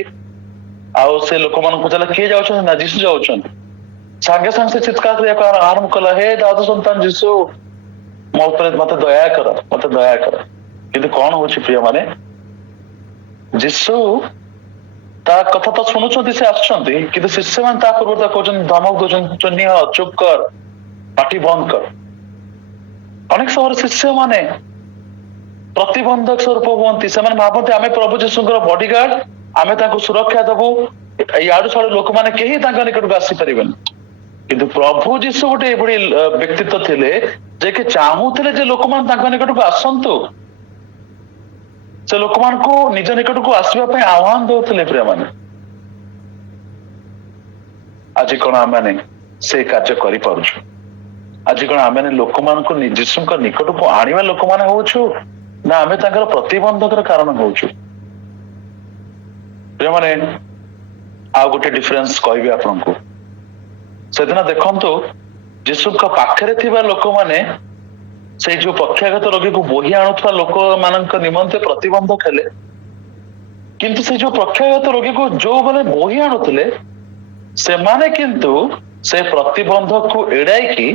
ଆଉ ସେ ଲୋକମାନଙ୍କୁ ପଚାରିଲା କିଏ ଯାଉଛନ୍ତି? ନା ଯୀଶୁ ଯାଉଛନ୍ତି। ସାଙ୍ଗେ ସାଙ୍ଗେ ସେ ଚିତ୍କାର କରିବାକୁ ଆରମ୍ଭ କଲା, ହେ ଦାଉଦ ସନ୍ତାନ ଯୀଶୁ, ମୋ ଉପରେ ମତେ ଦୟା କର, ମତେ ଦୟା କର। କିନ୍ତୁ କଣ ହଉଛି ପ୍ରିୟମାନେ? ଯୀଶୁ ତା କଥା ତ ଶୁଣୁଛନ୍ତି, ସେ ଆସୁଛନ୍ତି, କିନ୍ତୁ ଶିଷ୍ୟମାନେ ତା ପୂର୍ବରୁ ତା କହୁଛନ୍ତି, ଧମକ ଦଉଛନ୍ତି, ନିହ, ଚୁପ କର, ପାଟି ବନ୍ଦ କର। ଅନେକ ସମୟରେ ଶିଷ୍ୟମାନେ ପ୍ରତିବନ୍ଧକ ସ୍ୱରୂପ ହୁଅନ୍ତି। ସେମାନେ ଭାବନ୍ତି ଆମେ ପ୍ରଭୁ ଯୀଶୁଙ୍କର ବଡିଗାର୍ଡ, ଆମେ ତାଙ୍କୁ ସୁରକ୍ଷା ଦବୁ, ଇଆଡୁ ଛାଡୁ ଲୋକମାନେ କେହି ତାଙ୍କ ନିକଟକୁ ଆସିପାରିବେନି। କିନ୍ତୁ ପ୍ରଭୁ ଯୀଶୁ ଗୋଟେ ଏଭଳି ବ୍ୟକ୍ତିତ୍ୱ ଥିଲେ ଯେ କି ଚାହୁଁଥିଲେ ଯେ ଲୋକମାନେ ତାଙ୍କ ନିକଟକୁ ଆସନ୍ତୁ, ସେ ଲୋକମାନଙ୍କୁ ନିଜ ନିକଟକୁ ଆସିବା ପାଇଁ ଆହ୍ୱାନ ଦଉଥିଲେ। ପ୍ରିୟମାନେ, ଆଜି କଣ ଆମେ ସେ କାର୍ଯ୍ୟ କରିପାରୁଛୁ? ଆଜି କଣ ଆମେ ଲୋକମାନଙ୍କୁ ଯୀଶୁଙ୍କ ନିକଟକୁ ଆଣିବା ଲୋକମାନେ ହଉଛୁ, ନା ଆମେ ତାଙ୍କର ପ୍ରତିବନ୍ଧକର କାରଣ ହଉଛୁ? ପ୍ରିୟମାନେ, ଆଉ ଗୋଟେ ଡିଫରେନ୍ସ କହିବି ଆପଣଙ୍କୁ। ସେଦିନ ଦେଖନ୍ତୁ, ଯୀଶୁଙ୍କ ପାଖରେ ଥିବା ଲୋକମାନେ ସେଇ ଯୋଉ ପକ୍ଷାଘାତ ରୋଗୀକୁ ବୋହି ଆଣୁଥିବା ଲୋକମାନଙ୍କ ନିମନ୍ତେ ପ୍ରତିବନ୍ଧକ ହେଲେ, କିନ୍ତୁ ସେ ଯୋଉ ପକ୍ଷାଘାତ ରୋଗୀକୁ ଯୋଉମାନେ ବୋହି ଆଣୁଥିଲେ ସେମାନେ କିନ୍ତୁ ସେ ପ୍ରତିବନ୍ଧକକୁ ଏଡାଇକି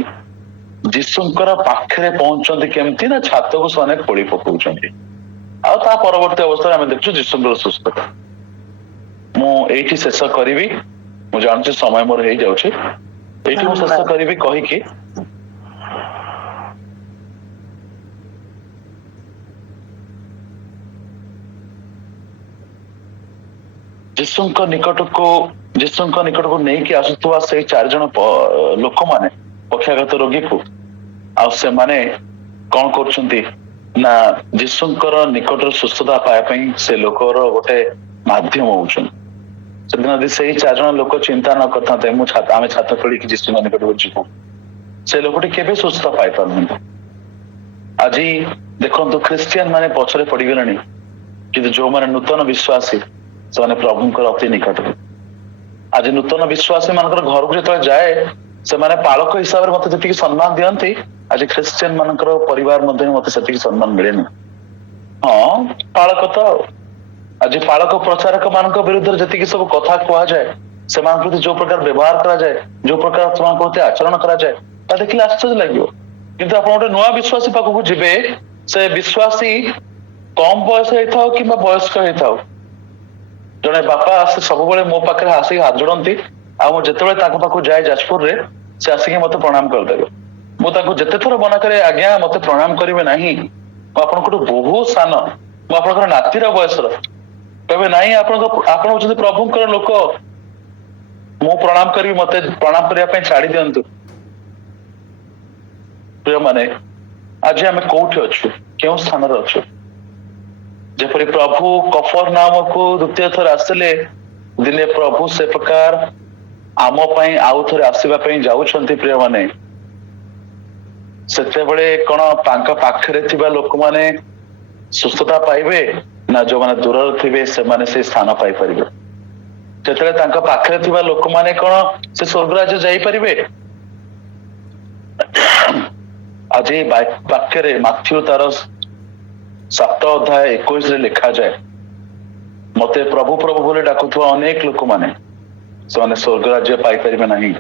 ଯୀଶୁଙ୍କର ପାଖରେ ପହଞ୍ଚୁଛନ୍ତି କେମିତି ନା ଛାତକୁ ସେମାନେ ଖୋଳି ପକଉଛନ୍ତି। ଆଉ ତା ପରବର୍ତ୍ତୀ ଅବସ୍ଥାରେ ଆମେ ଦେଖୁଛୁ ଯୀଶୁଙ୍କର ସୁସ୍ଥତା। ମୁଁ ଏଇଠି ଶେଷ କରିବି, ମୁଁ ଜାଣୁଛି ସମୟ ମୋର ହେଇଯାଉଛି, ଏଇଠି ମୁଁ ଶେଷ କରିବି କହିକି ଯୀଶୁଙ୍କ ନିକଟକୁ ନେଇକି ଆସୁଥିବା ସେଇ 4 ଜଣ ଲୋକମାନେ ପକ୍ଷାଘାତ ରୋଗୀକୁ, ଆଉ ସେମାନେ କଣ କରୁଛନ୍ତି ନା ଯୀଶୁଙ୍କର ନିକଟରୁ ସୁସ୍ଥତା ପାଇବା ପାଇଁ ସେ ଲୋକର ଗୋଟେ ମାଧ୍ୟମ ହଉଛନ୍ତି। ସେଦିନ ଯଦି ସେଇ 4 ଜଣ ଲୋକ ଚିନ୍ତା ନ କରିଥାନ୍ତେ ଆମେ ଛାତ ଖୋଳିକି ଯୀଶୁଙ୍କ ନିକଟକୁ ଯିବୁ, ସେ ଲୋକଟି କେବେ ସୁସ୍ଥ ପାଇପାରୁନାହାନ୍ତି। ଆଜି ଦେଖନ୍ତୁ ଖ୍ରୀଷ୍ଟିଆନ ମାନେ ପଛରେ ପଡିଗଲେଣି, କିନ୍ତୁ ଯୋଉମାନେ ନୂତନ ବିଶ୍ୱାସୀ ସେମାନେ ପ୍ରଭୁଙ୍କର ଅତି ନିକଟରେ। ଆଜି ନୂତନ ବିଶ୍ୱାସୀ ମାନଙ୍କର ଘରକୁ ଯେତେବେଳେ ଯାଏ ସେମାନେ ପାଳକ ହିସାବରେ ମତେ ଯେତିକି ସମ୍ମାନ ଦିଅନ୍ତି, ଆଜି ଖ୍ରୀଷ୍ଟିଆନ ମାନଙ୍କର ପରିବାର ମଧ୍ୟରେ ମତେ ସେତିକି ସମ୍ମାନ ମିଳେନି। ହଁ ପାଳକ ତ, ଆଜି ପାଳକ ପ୍ରଚାରକ ମାନଙ୍କ ବିରୁଦ୍ଧରେ ଯେତିକି ସବୁ କଥା କୁହାଯାଏ, ସେମାନଙ୍କ ପ୍ରତି ଯୋଉ ପ୍ରକାର ବ୍ୟବହାର କରାଯାଏ, ଯୋଉ ପ୍ରକାର ସେମାନଙ୍କ ପ୍ରତି ଆଚରଣ କରାଯାଏ, ତା ଦେଖିଲେ ଆଶ୍ଚର୍ଯ୍ୟ ଲାଗିବ। କିନ୍ତୁ ଆପଣ ଗୋଟେ ନୂଆ ବିଶ୍ୱାସୀ ପାଖକୁ ଯିବେ, ସେ ବିଶ୍ୱାସୀ କମ ବୟସ ହେଇଥାଉ କିମ୍ବା ବୟସ୍କ ହେଇଥାଉ, ଜଣେ ବାପା ଆସି ସବୁବେଳେ ମୋ ପାଖରେ ଆସିକି ହାତ ଯୋଡନ୍ତି, ଆଉ ମୁଁ ଯେତେବେଳେ ତାଙ୍କ ପାଖକୁ ଯାଏ ଯାଜପୁରରେ, ସେ ଆସିକି ମତେ ପ୍ରଣାମ କରିଦେବେ। ମୁଁ ତାଙ୍କୁ ଯେତେ ଥର ମନା କରେ ଆଜ୍ଞା ମତେ ପ୍ରଣାମ କରିବେ ନାହିଁ, ମୁଁ ଆପଣଙ୍କଠୁ ବହୁତ ସାନ, ମୁଁ ଆପଣଙ୍କର ନାତିର ବୟସର, କହିବେ ନାଇଁ ଆପଣ ହଉଛନ୍ତି ପ୍ରଭୁଙ୍କର ଲୋକ, ମୁଁ ପ୍ରଣାମ କରିବି, ମତେ ପ୍ରଣାମ କରିବା ପାଇଁ ଛାଡି ଦିଅନ୍ତୁ। ପ୍ରିୟମାନେ, ଆଜି ଆମେ କୋଉଠି ଅଛୁ, କେଉଁ ସ୍ଥାନରେ ଅଛୁ? ଯେପରି ପ୍ରଭୁ କଫରନାହମକୁ ଦ୍ୱିତୀୟ ଥର ଆସିଲେ, ଦିନେ ପ୍ରଭୁ ସେ ପ୍ରକାର ଆମ ପାଇଁ ଆଉ ଥରେ ଆସିବା ପାଇଁ ଯାଉଛନ୍ତି। ପ୍ରିୟମାନେ, ସେତେବେଳେ କଣ ତାଙ୍କ ପାଖରେ ଥିବା ଲୋକମାନେ ସୁସ୍ଥତା ପାଇବେ, ନା ଯୋଉମାନେ ଦୂରରେ ଥିବେ ସେମାନେ ସେ ସ୍ଥାନ ପାଇପାରିବେ? ସେତେବେଳେ ତାଙ୍କ ପାଖରେ ଥିବା ଲୋକମାନେ କଣ ସେ ସ୍ୱର୍ଗରାଜ୍ୟ ଯାଇପାରିବେ? ଆଜି ବାକ୍ୟରେ ମାଥ୍ୟୁ ତାର 7 ଅଧ୍ୟାୟ 21ରେ ଲେଖାଯାଏ, ମତେ ପ୍ରଭୁ ପ୍ରଭୁ ବୋଲି ଡାକୁଥିବା ଅନେକ ଲୋକମାନେ ସେମାନେ ସ୍ୱର୍ଗରାଜ୍ୟ ପାଇପାରିବେ ନାହିଁ।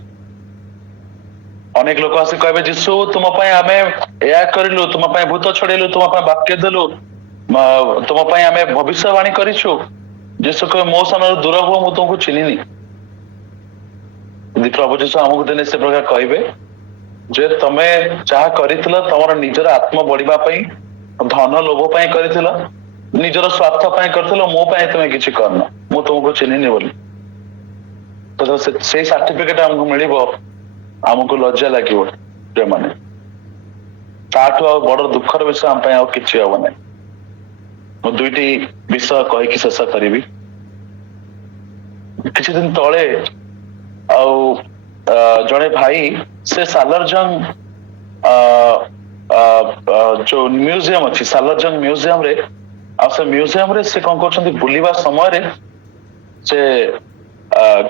ଅନେକ ଲୋକ ଆସି କହିବେ ଯୀଶୁ ତୁମ ପାଇଁ ଆମେ ଏହା କରିଲୁ, ତୁମ ପାଇଁ ଭୂତ ଛଡେଇଲୁ, ତୁମ ପାଇଁ ବାକ୍ୟ ଦେଲୁ, ତୁମ ପାଇଁ ଆମେ ଭବିଷ୍ୟବାଣୀ କରିଛୁ। ଯୀଶୁ କହିବେ ମୋ ସାମ୍ନାରୁ ଦୂର ହୁଅ, ମୁଁ ତୁମକୁ ଚିହ୍ନିନି। ଯଦି ପ୍ରଭୁ ଯୀଶୁ ଆମକୁ ଦିନେ ସେ ପ୍ରକାର କହିବେ ଯେ ତମେ ଯାହା କରିଥିଲ ତମର ନିଜର ଆତ୍ମ ବଢିବା ପାଇଁ, ଧନ ଲୋଭ ପାଇଁ କରିଥିଲ, ନିଜର ସ୍ୱାର୍ଥ ପାଇଁ କରିଥିଲ, ମୋ ପାଇଁ ତମେ କିଛି କରିନ, ମୁଁ ତୁମକୁ ଚିହ୍ନିନି ବୋଲି, ତ ସେଇ ସାର୍ଟିଫିକେଟ ଆମକୁ ମିଳିବ, ଆମକୁ ଲଜ୍ଜା ଲାଗିବ। ଯୋଉମାନେ ତାଠୁ ଆଉ ବଡ ଦୁଃଖର ବିଷୟ ଆମ ପାଇଁ ଆଉ କିଛି ହବ ନାହିଁ। ମୁଁ 2ଟି ବିଷୟ କହିକି ଶେଷ କରିବି। କିଛି ଦିନ ତଳେ ଆଉ ଜଣେ ଭାଇ ସେ ସାଲରଜଙ୍ଗ ଯୋଉ ମ୍ୟୁଜିୟମ ଅଛି, ସାଲରଜଙ୍ଗ ମ୍ୟୁଜିୟମରେ, ଆଉ ସେ ମ୍ୟୁଜିୟମରେ ସେ କଣ କରୁଛନ୍ତି, ବୁଲିବା ସମୟରେ ସେ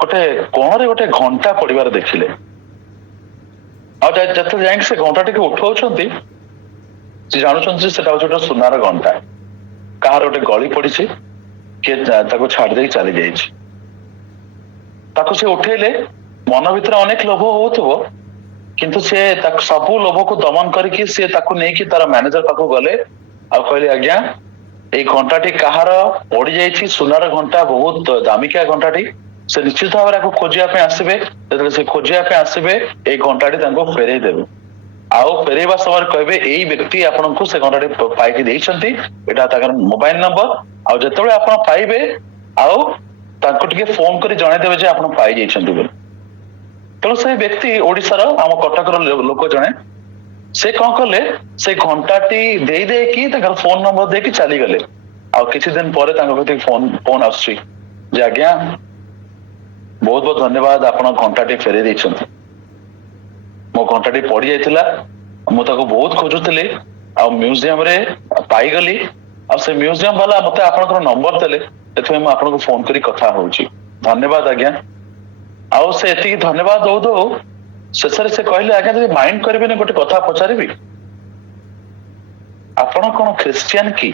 ଗୋଟେ କୋଣରେ ଗୋଟେ ଘଣ୍ଟା ପଡିବାର ଦେଖିଲେ। ଆଉ ଯେତେବେଳେ ଯାଇକି ସେ ଘଣ୍ଟା ଟିକେ ଉଠଉଛନ୍ତି, ସେ ଜାଣୁଛନ୍ତି ଯେ ସେଟା ହଉଛି ଗୋଟେ ସୁନାର ଘଣ୍ଟା। କାହାର ଗୋଟେ ଗଳି ପଡିଛି, କିଏ ତାକୁ ଛାଡି ଦେଇକି ଚାଲି ଯାଇଛି। ତାକୁ ସେ ଉଠେଇଲେ, ମନ ଭିତରେ ଅନେକ ଲୋଭ ହଉଥିବ, କିନ୍ତୁ ସେ ସବୁ ଲୋଭକୁ ଦମନ କରିକି ସେ ତାକୁ ନେଇକି ତାର ମ୍ୟାନେଜର ପାଖକୁ ଗଲେ, ଆଉ କହିଲେ ଆଜ୍ଞା ଏଇ ଘଣ୍ଟାଟି କାହାର ପଡିଯାଇଛି, ସୁନାର ଘଣ୍ଟା, ବହୁତ ଦାମିକିଆ ଘଣ୍ଟାଟି, ସେ ନିଶ୍ଚିତ ଭାବରେ ଆକୁ ଖୋଜିବା ପାଇଁ ଆସିବେ। ଯେତେବେଳେ ସେ ଖୋଜିବା ପାଇଁ ଆସିବେ, ଏଇ ଘଣ୍ଟାଟି ତାଙ୍କୁ ଫେରେଇ ଦେବେ, ଆଉ ଫେରେଇବା ସମୟରେ କହିବେ ଏଇ ବ୍ୟକ୍ତି ଆପଣଙ୍କୁ ସେ ଘଣ୍ଟାଟି ପାଇକି ଦେଇଛନ୍ତି, ଏଇଟା ତାଙ୍କର ମୋବାଇଲ ନମ୍ବର, ଆଉ ଯେତେବେଳେ ଆପଣ ପାଇବେ ଆଉ ତାଙ୍କୁ ଟିକେ ଫୋନ କରି ଜଣେଇଦେବେ ଯେ ଆପଣ ପାଇଯାଇଛନ୍ତି ବୋଲି। ତେଣୁ ସେ ବ୍ୟକ୍ତି ଓଡିଶାର, ଆମ କଟକର ଲୋକ ଜଣେ, ସେ କଣ କଲେ, ସେ ଘଣ୍ଟାଟି ଦେଇ ଦେଇକି ତାଙ୍କର ଫୋନ ନମ୍ବର ଦେଇକି ଚାଲିଗଲେ। ଆଉ କିଛି ଦିନ ପରେ ତାଙ୍କ ପ୍ରତି ଫୋନ ଆସୁଛି ଯେ ଆଜ୍ଞା ବହୁତ ବହୁତ ଧନ୍ୟବାଦ, ଆପଣ ଘଣ୍ଟାଟି ଫେରେଇ ଦେଇଛନ୍ତି, ମୋ ଘଣ୍ଟାଟି ପଡି ଯାଇଥିଲା, ମୁଁ ତାକୁ ବହୁତ ଖୋଜୁଥିଲି, ଆଉ ମ୍ୟୁଜିୟମରେ ପାଇଗଲି, ଆଉ ସେ ମ୍ୟୁଜିୟମ ବାଲା ମତେ ଆପଣଙ୍କର ନମ୍ବର ଦେଲେ, ସେଥିପାଇଁ ମୁଁ ଆପଣଙ୍କୁ ଫୋନ କରି କଥା ହଉଛି, ଧନ୍ୟବାଦ ଆଜ୍ଞା। ଆଉ ସେ ଏତିକି ଧନ୍ୟବାଦ ଦଉ ଦଉ ଶେଷରେ ସେ କହିଲେ ଆଜ୍ଞା ଯଦି ମାଇଣ୍ଡ କରିବେନି ଗୋଟେ କଥା ପଚାରିବି? ଆପଣ କଣ ଖ୍ରୀଷ୍ଟିଆନ କି?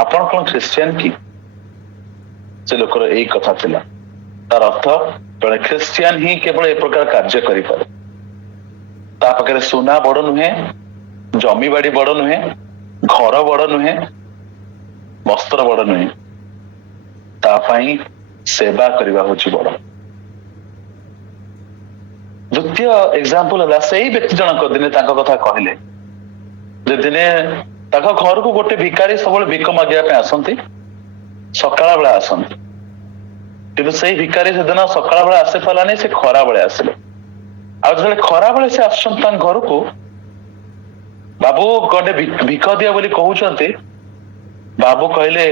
ଆପଣ କଣ ଖ୍ରୀଷ୍ଟିଆନ କି? ସେ ଲୋକର ଏଇ କଥା ଥିଲା। ତାର ଅର୍ଥ ଜଣେ ଖ୍ରୀଷ୍ଟିଆନ ହିଁ କେବଳ ଏ ପ୍ରକାର କାର୍ଯ୍ୟ କରିପାରେ। ତା ପାଖରେ ସୁନା ବଡ ନୁହେଁ, ଜମିବାଡି ବଡ ନୁହେଁ, ଘର ବଡ ନୁହେଁ, ବସ୍ତ୍ର ବଡ ନୁହେଁ, ତା ପାଇଁ ସେବା କରିବା ହଉଛି ବଡ। ଦ୍ୱିତୀୟ ଏକ୍ସାମ୍ପଲ ହେଲା ସେଇ ବ୍ୟକ୍ତି ଜଣକ ଦିନେ ତାଙ୍କ କଥା କହିଲେ ଯେ ଦିନେ ତାଙ୍କ ଘରକୁ ଗୋଟେ ଭିକାରୀ ସବୁବେଳେ ଭିକ ମାଗିବା ପାଇଁ ଆସନ୍ତି, ସକାଳ ବେଳେ ଆସନ୍ତି। କିନ୍ତୁ ସେଇ ଭିକାରୀ ସେଦିନ ସକାଳ ବେଳେ ଆସି ପାରିଲାନି, ସେ ଖରା ବେଳେ ଆସିଲେ। ଆଉ ଯେତେବେଳେ ଖରା ବେଳେ ସେ ଆସୁଛନ୍ତି ତାଙ୍କ ଘରକୁ, ବାବୁ ଗୋଟେ ଭିକ ଦିଅ ବୋଲି କହୁଛନ୍ତି, ବାବୁ କହିଲେ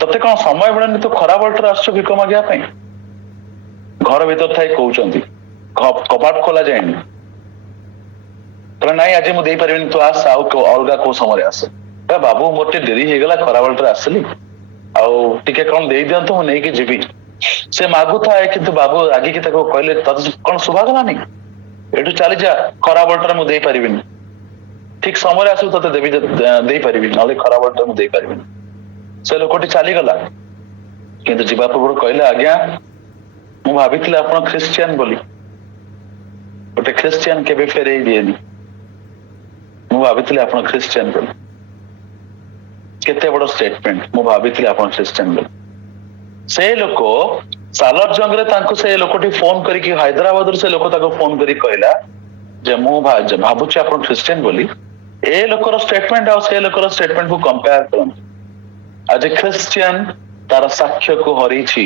ତତେ କଣ ସମୟ ମିଳୁନି, ତୁ ଖରା ବେଳଟାରେ ଆସୁଛୁ ଭିକ ମାଗିବା ପାଇଁ? ଘର ଭିତରେ ଥାଇ କହୁଛନ୍ତି, କବାଟ ଖୋଲା ଯାଇନି। ନାଇଁ ଆଜି ମୁଁ ଦେଇପାରିବିନି, ତୁ ଆସ ଆଉ ଅଲଗା କୋଉ ସମୟରେ ଆସେ। ବାବୁ ମୋର ଟିକେ ଡେରି ହେଇଗଲା, ଖରା ବେଳଟାରେ ଆସିଲି, ଆଉ ଟିକେ କଣ ଦେଇଦିଅନ୍ତୁ ମୁଁ ନେଇକି ଯିବି। ସେ ମାଗୁଥାଏ କିନ୍ତୁ ବାବୁ ରାଗିକି ତାକୁ କହିଲେ ତତେ କଣ ଶୁଭାଗଲାନି, ଏଠୁ ଚାଲିଯା, ଖରା ବେଳଟାରେ ମୁଁ ଦେଇପାରିବିନି, ଠିକ ସମୟରେ ଆସିବୁ ତତେ ଦେବି, ଦେଇପାରିବି, ନହେଲେ ଖରା ବେଳଟାରେ ମୁଁ ଦେଇପାରିବିନି। ସେ ଲୋକଟି ଚାଲିଗଲା, କିନ୍ତୁ ଯିବା ପୂର୍ବରୁ କହିଲେ ଆଜ୍ଞା ମୁଁ ଭାବିଥିଲି ଆପଣ ଖ୍ରୀଷ୍ଟିଆନ ବୋଲି, ଗୋଟେ ଖ୍ରୀଷ୍ଟିଆନ କେବେ ଫେରେଇ ଦିଏନି, ମୁଁ ଭାବିଥିଲି ଆପଣ ଖ୍ରୀଷ୍ଟିଆନ ବୋଲି। କେତେ ବଡ ଷ୍ଟେଟମେଣ୍ଟ, ମୁଁ ଭାବିଥିଲି ଆପଣ ଖ୍ରୀଷ୍ଟିଆନ ବୋଲି। ସେ ଲୋକ ସାଲର ଜଙ୍ଗରେ ତାଙ୍କୁ ସେ ଲୋକଟି ଫୋନ କରିକି, ହାଇଦ୍ରାବାଦରୁ ସେ ଲୋକ ତାକୁ ଫୋନ କରିକି କହିଲା ଯେ ମୁଁ ଭାବୁଛି ଆପଣ ଖ୍ରୀଷ୍ଟିଆନ ବୋଲି। ଏ ଲୋକର ଷ୍ଟେଟମେଣ୍ଟ ଆଉ ସେ ଲୋକର ଷ୍ଟେଟମେଣ୍ଟକୁ କମ୍ପେୟାର କରନ୍ତୁ। ଆଜି ଖ୍ରୀଷ୍ଟିଆନ ତାର ସାକ୍ଷ୍ୟକୁ ହରେଇଛି,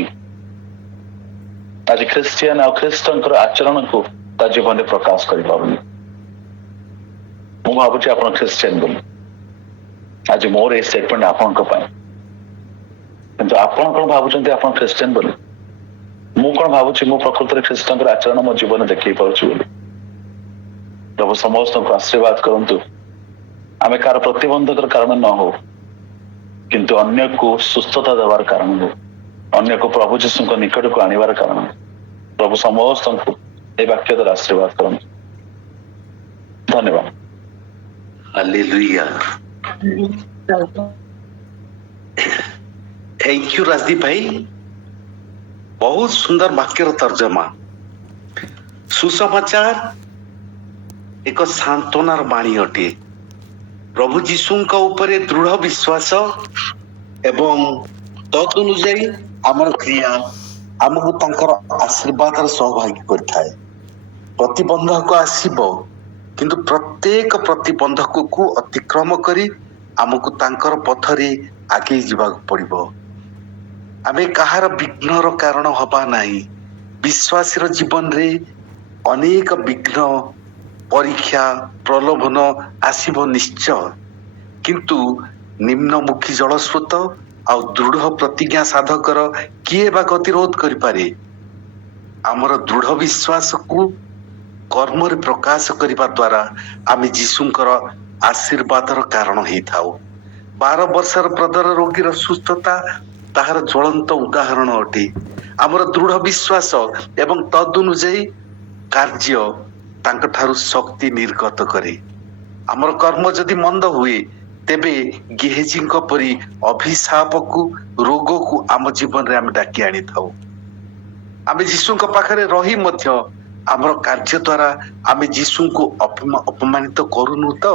ଆଜି ଖ୍ରୀଷ୍ଟିଆନ ଆଉ ଖ୍ରୀଷ୍ଟଙ୍କର ଆଚରଣକୁ ତା ଜୀବନରେ ପ୍ରକାଶ କରିପାରୁନି। ମୁଁ ଭାବୁଛି ଆପଣ ଖ୍ରୀଷ୍ଟିଆନ ବୋଲି। ଆଜି ମୋର ଏଇ ଷ୍ଟେଟମେଣ୍ଟ ଆପଣଙ୍କ ପାଇଁ। କିନ୍ତୁ ଆପଣ କଣ ଭାବୁଛନ୍ତି ଆପଣ ଖ୍ରୀଷ୍ଟିଆନ ବୋଲି? ମୁଁ କଣ ଭାବୁଛି ମୁଁ ପ୍ରକୃତରେ ଖ୍ରୀଷ୍ଟଙ୍କର ଆଚରଣ ମୋ ଜୀବନରେ ଦେଖେଇ ପାରୁଛି ବୋଲି? ପ୍ରଭୁ ସମସ୍ତଙ୍କୁ ଆଶୀର୍ବାଦ କରନ୍ତୁ। ଆମେ କାହାର ପ୍ରତିବନ୍ଧକର କାରଣ ନ ହଉ, କିନ୍ତୁ ଅନ୍ୟକୁ ସୁସ୍ଥତା ଦେବାର କାରଣ ହଉ, ଅନ୍ୟକୁ ପ୍ରଭୁ ଯୀଶୁଙ୍କ ନିକଟକୁ ଆଣିବାର କାରଣ। ପ୍ରଭୁ ସମସ୍ତଙ୍କୁ এই ବାକ୍ୟ ଦ୍ୱାରା ଆଶୀର୍ବାଦ କରନ୍ତୁ। ଧନ୍ୟବାଦ। हालेलुया। थैंक यू राजदीप भाई, बहुत सुंदर वाक्यर तर्जमा। सुसमाचार एक सांत्वनार बाणी अटे। प्रभु जीशुଙ୍କ ଉପରେ ଦୃଢ ବିଶ୍ୱାସ ଏବଂ ତଦନୁଯାୟୀ ଆମର କ୍ରିୟା ଆମକୁ ତାଙ୍କର ଆଶୀର୍ବାଦର ସହଭାଗୀ କରିଥାଏ। ପ୍ରତିବନ୍ଧକ ଆସିବ, କିନ୍ତୁ ପ୍ରତ୍ୟେକ ପ୍ରତିବନ୍ଧକକୁ ଅତିକ୍ରମ କରି ଆମକୁ ତାଙ୍କର ପଥରେ ଆଗେଇ ଯିବାକୁ ପଡିବ। ଆମେ କାହାର ବିଘ୍ନର କାରଣ ହବା ନାହିଁ। ବିଶ୍ୱାସୀର ଜୀବନରେ ଅନେକ ବିଘ୍ନ, ପରୀକ୍ଷା, ପ୍ରଲୋଭନ ଆସିବ ନିଶ୍ଚୟ, କିନ୍ତୁ ନିମ୍ନମୁଖୀ ଜଳସ୍ରୋତ ଆଉ ଦୃଢ ପ୍ରତିଜ୍ଞା ସାଧକର କିଏ ବା ଗତିରୋଧ କରିପାରେ? ଆମର ଦୃଢ ବିଶ୍ୱାସକୁ କର୍ମରେ ପ୍ରକାଶ କରିବା ଦ୍ୱାରା ଆମେ ଯୀଶୁଙ୍କର ଆଶୀର୍ବାଦର କାରଣ ହେଇଥାଉ। 12 ବର୍ଷର ପ୍ରଦର ରୋଗୀର ସୁସ୍ଥତା ତାହାର ଜ୍ୱଳନ୍ତ ଉଦାହରଣ ଅଟେ। ଆମର ଦୃଢ ବିଶ୍ୱାସ ଏବଂ ତଦନୁଯାୟୀ କାର୍ଯ୍ୟ ତାଙ୍କଠାରୁ ଶକ୍ତି ନିର୍ଗତ କରେ। ଆମର କର୍ମ ଯଦି ମନ୍ଦ ହୁଏ, ତେବେ ଗେହେଜୀଙ୍କ ପରି ଅଭିଶାପକୁ, ରୋଗକୁ ଆମ ଜୀବନରେ ଆମେ ଡାକି ଆଣିଥାଉ। ଆମେ ଯୀଶୁଙ୍କ ପାଖରେ ରହି ମଧ୍ୟ ଆମର କାର୍ଯ୍ୟ ଦ୍ୱାରା ଆମେ ଯୀଶୁଙ୍କୁ ଅପମାନିତ କରୁନୁ ତ?